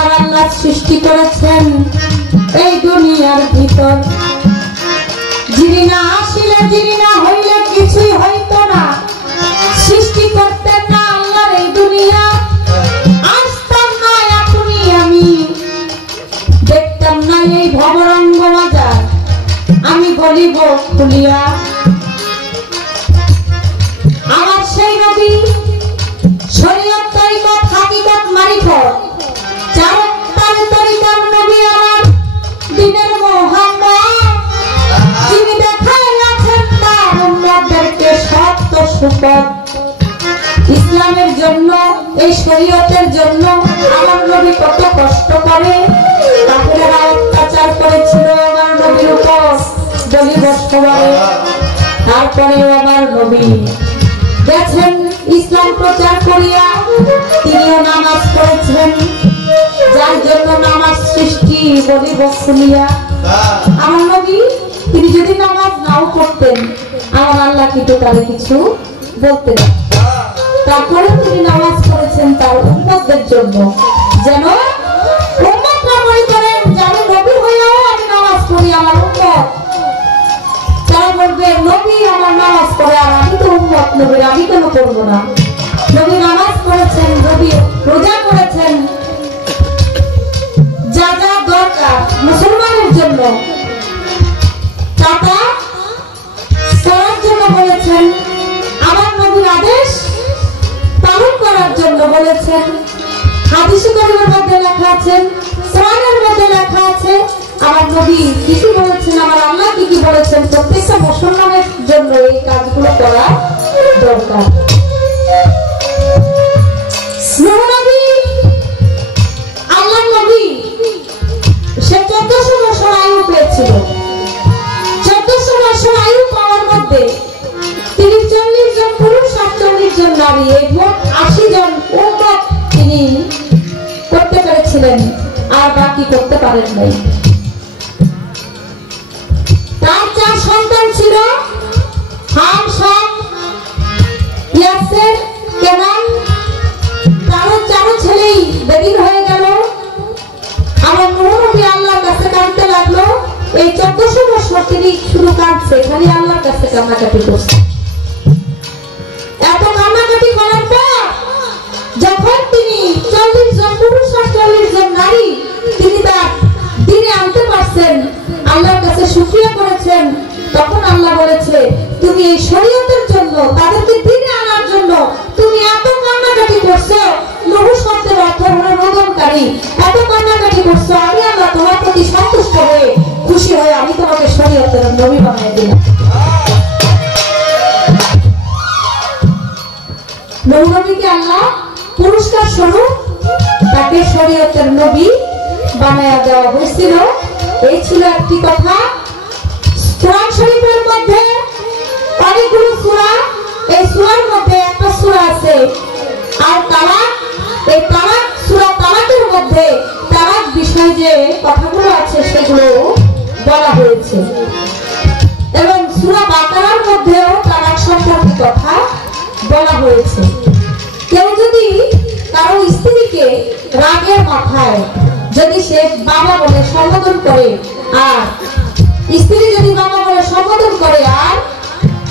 আমার আল্লাহ সৃষ্টি করেছেন এই দুনিয়ার ভিতর। যিনি না আসিলে, যিনি না হইলে কিছুই হইতো না। সৃষ্টি করতেন না আল্লাহর এই দুনিয়া, আসতাম না আপনি আমি, দেখতাম না এই ভবরঙ্গ বাজার। আমি বলিব খুলিয়া আমার সেই নবী, শরীয়ত তরিকত হাকিকত মারিফত, চারটার তরিকার নবী আমার দ্বীনের মুহাম্মদ, যিনি দেখাইয়াছেন তার উম্মতদেরকে সত্য সুপথ। ইসলামের জন্য, এই শরীয়তের জন্য আমার নবী কত কষ্ট করে, কাফেররা অত্যাচার করেছিল আমার নবীর উপর বলিবস্কবারে। তারপরেও আমার নবী গেছেন ইসলাম প্রচার করিয়া, তিনিও নামাজ পড়েছেন, যার জন্য নামাজ সৃষ্টি বলিবস্কলিয়া। আমার নবী তিনি যদি নামাজ নাও পড়তেন, আমার আল্লাহ কিন্তু তাদের কিছু বলতেন। তারপরে তিনি নামাজ পড়েছেন তার উম্মতদের জন্য, যেন উম্মতরা মনে করেন যে আমি নবী হয়েও আমি নামাজ পড়ি, আমার উম্মত তারা বলবে নবী আমার নামাজ পড়ে, আর আমি তো উম্মত নবীর, আমি কেন পড়বো না। নবী নামাজ পড়েছেন, নবী রোজা করেছেন, যা যা দরকার মুসলমানের জন্য তা করার জন্য বলেছেন। আমার নবীর আদেশ পালন করার জন্য বলেছেন। হাদিস শরীফের মধ্যে লেখা আছে, কোরআনের মধ্যে লেখা আছে আমার নবী কি কি বলেছেন, আমার আল্লাহ কি কি বলেছেন। প্রত্যেকটা মুসলমানের জন্য এই কাজগুলো করা দরকার। নবী, আল্লাহর নবী, সে 1400 বছর আয়ু পেয়েছিল। 1400 বছর আয়ু পাওয়ার মধ্যে তিনি 40 জন পুরুষ, 48 জন নারী, এই মোট 80 জন উম্মত তিনি করতে পেরেছিলেন, আর বাকি করতে পারেন নাই। তার 4 সন্তান ছিল, হাম, শাম, ইয়াসের, কেনান। তারও 4 ছেলেই বেদিন হয়ে গেল। আমার নবী আল্লাহর কাছে কাঁদতে লাগলো। এই 1400 বছর তিনি শুধু কাঁদছে, খালি আল্লাহর কাছে কান্নাকাটি করছে। এত কান্নাকাটি করার পর যখন তিনি 40 জন পুরুষ আর 40 জন নারী তিনি তার দিনে আনতে পারছেন, আল্লাহর কাছে শুকরিয়া করেছেন, তখন আল্লাহ বলেছে তুমি এই শরীয়তের জন্য, তাদেরকে দিনে আনার জন্য তুমি এত কান্নাকাটি করছো। নবী শব্দের অর্থ হলো রোদনকারী। এত কান্নাকাটি করছো, আমি আল্লাহ তোমার প্রতি সন্তুষ্ট হয়ে খুশি হয়ে আমি তোমাকে শরীয়তের নবী বানিয়ে দিলাম। নবীকে আল্লাহ পুরস্কার স্বরূপ তাকে শরীয়তের নবী বানায়া দেওয়া হয়েছিল। এই ছিল একটি কথা। কোরআন শরীফের মধ্যে অনেকগুলো সূরা, এই সূরার মধ্যে একটা সূরা আছে আর তালাক। এই তালাক সূরা তালাকের মধ্যে তালাক বিষয় যে কথাগুলো আছে সেগুলো বলা হয়েছে, এবং সূরা বাকারার মধ্যেও তালাক সম্পর্কে কথা বলা হয়েছে। কেউ যদি কারো স্ত্রীকে রাগের মাথায় যদি সে বাবা বলে সম্বোধন করে, আর স্ত্রী যদি বাবা বলে সম্বোধন করে, আর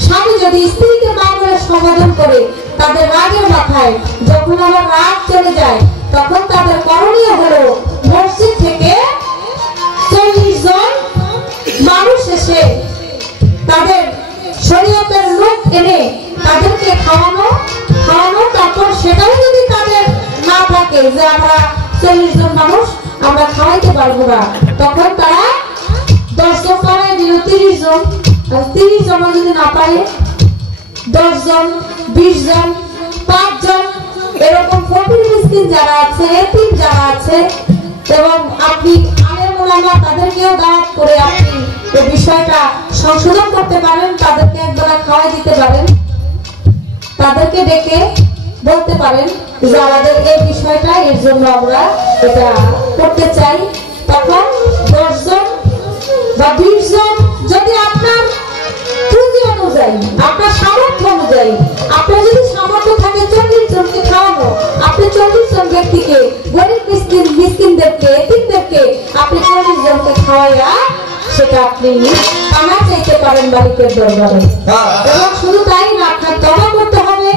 স্বামী যদি স্ত্রীকে মা বলে সম্বোধন করে, তাদের রাগের মাথায় যখন আমার রাগ চলে যায়, তখন তাদের করণীয় হলো মসজিদ থেকে 40 জন মানুষ এসে তাদের শরীয়তের লোক এনে তাদেরকে খাওয়ানো। তারপর সেটাও যদি তাদের না থাকে যে আমরা 40 জন মানুষ আমরা খাওয়াইতে পারবো না, তখন তারা 10 জন পাড়ায় দিল 30 জন, আর 30 জন যদি না পারে 10 জন, 20 জন, 5 জন, এরকম ফকির মিসকিন যারা আছে, এতিম যারা আছে, এবং আপনি আলেম ওলামা তাদেরকেও দাওয়াত করে আপনি এই বিষয়টা সংশোধন করতে পারেন, তাদেরকে একবেলা খাওয়াই দিতে পারেন, তাদেরকে ডেকে বলতে পারেন যে আমাদের এই বিষয়টা, এর জন্য আমরা এটা করতে চাই। তখন 10 জন বা 20 জন, যদি আপনার পুঁজি অনুযায়ী, আপনার সামর্থ্য অনুযায়ী, আপনার যদি সামর্থ্য থাকে 40 জনকে খাওয়ানো, আপনি 40 জন ব্যক্তিকে গরিব মিসকিনদেরকে এতিমদেরকে আপনি 40 জনকে খাওয়াইয়া সেটা আপনি ক্ষমা চাইতে পারেন মালিকের দরবারে। এবং শুধু তাই না, আপনার তওবা করতে হবে,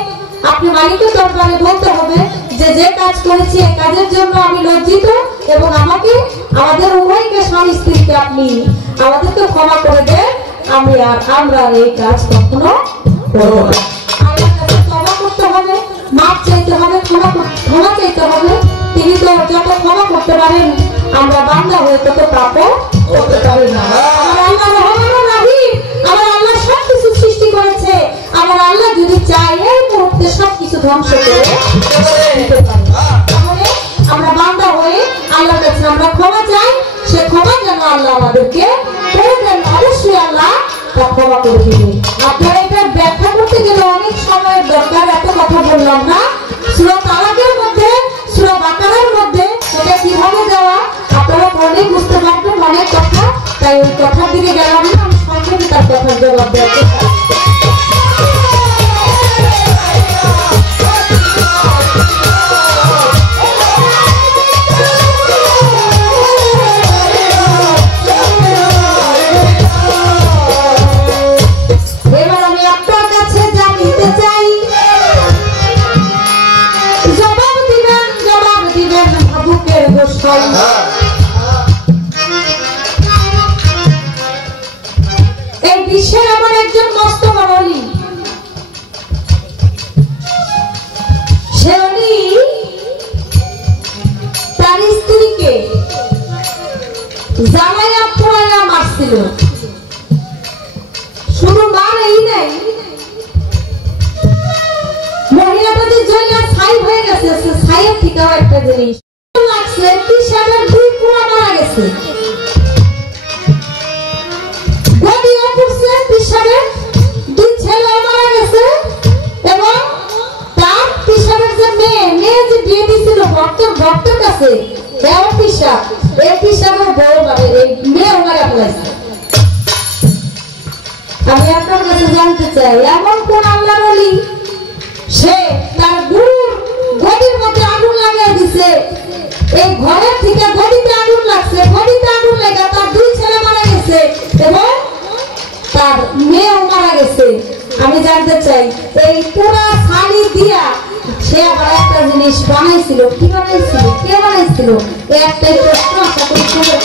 আপনি মালিকের দরবারে বলতে হবে যে যে কাজ করেছি এই কাজের জন্য আমি লজ্জিত এবং আমাদের উভয়কে স্বামী স্ত্রীকে আপনি আমাদেরকে ক্ষমা করে দেন, আমরা এই কাজ কখনো করব না। আল্লাহর কাছে তওবা করতে হবে, মাফ চাইতে হবে, ক্ষমা চাইতে হবে। তিনি তো যত ক্ষমা করতে পারেন, আমরা বান্দা হয়ে তত পাপ করতে পারি না। আমার আল্লাহ রহমানুর রহিম, আমার আল্লাহ সবকিছু সৃষ্টি করেছে। আমার আল্লাহ যদি চায় এই মুহূর্তে সবকিছু ধ্বংস করে দিতে পারে। তাহলে আমরা বান্দা হয়ে আল্লাহর কাছে আমরা ক্ষমা চাই, সে ক্ষমা যেন আল্লাহ আমাদেরকে করে দেন। অবশ্যই আল্লাহ তা ক্ষমা করে দিবে। আপনারা এটা ব্যাখ্যা করতে গেলে অনেক সময়ের দরকার, এত কথা বললাম না। সূরা তালাকের মধ্যে, সূরা বাকারার মধ্যে এটা কিভাবে যাওয়া আপনারা পড়লেই বুঝতে পারবেন অনেক কথা। তাই ওই কথার দিকে গেলাম না, আমি সংক্ষেপে তার কথার জবাব দেওয়ার চেষ্টা করব। এই বিশ্বের আমার একজন মস্ত বড় অলি, সে অলি তার স্ত্রীকে জ্বালাইয়া পোড়াইয়া মারছিল। শুধু মারেই নাই, মহিলাটা যে জয়লা ছাই হয়ে গেছে, সে ছাইয়ের থেকেও একটা জিনিস লাগছে, পিসাবের 2 পুরা মারা গেছে। গদিও পড়ছে, পিসাবের 2 ছেলে মারা গেছে। এবং তার পিসাবের যে মেয়ে যে বিয়ে দিছিল ভক্তের কাছে, এও পিসাব, এই পিসাবের বউ মানে এই মেয়েও মারা ফেলাইছে। আমি আপনার কাছে জানতে চাই, এমন কোন আল্লাহর ওলি সে তার গুরুর গদির মধ্যে আগুন লাগিয়ে দিছে, এই ঘরের থেকে গদিতে আগুন লাগছে, গদিতে আগুন লেগে তার 2 ছেলে মারা গেছে এবং তার মেয়েও মারা গেছে। আমি জানতে চাই এই পুরা শাড়ি দিয়া সে আবার একটা জিনিস বানাইছিল, কি বানাইছিল, কে বানাইছিল? একটাই প্রশ্ন, আশা করি শুনে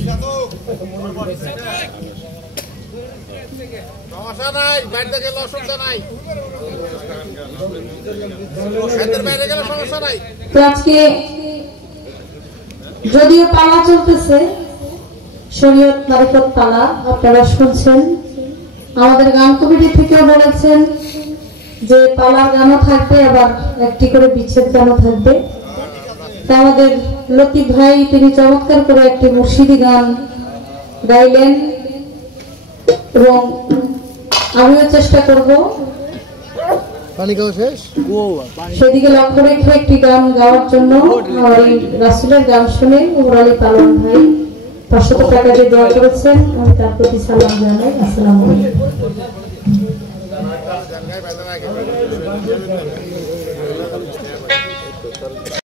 Satu. সমস্যা নাই, বাইরে গেলে অসুবিধা নাই, বাইরে গেলে সমস্যা নাই। তো আজকে যদিও পালা চলতেছে, শরীয়ত মারিফত পালা আপনারা শুনছেন, আমাদের গান কমিটি থেকেও বলেছেন যে পালার গানও থাকবে, আবার একটি করে বিচ্ছেদ গানও থাকবে। তা আমাদের লতিফ ভাই তিনি চমৎকার করে একটি মুর্শিদি গান গাইলেন এবং আমিও চেষ্টা করব সেদিকে লক্ষ্য রেখে একটি গান গাওয়ার জন্য। আমার এই রাসূলের গান শুনে ওমর আলী পালন ভাই 500 টাকা দিয়ে দোয়া করেছেন, আমি তার প্রতি সালাম জানাই। আসসালামু আলাইকুম।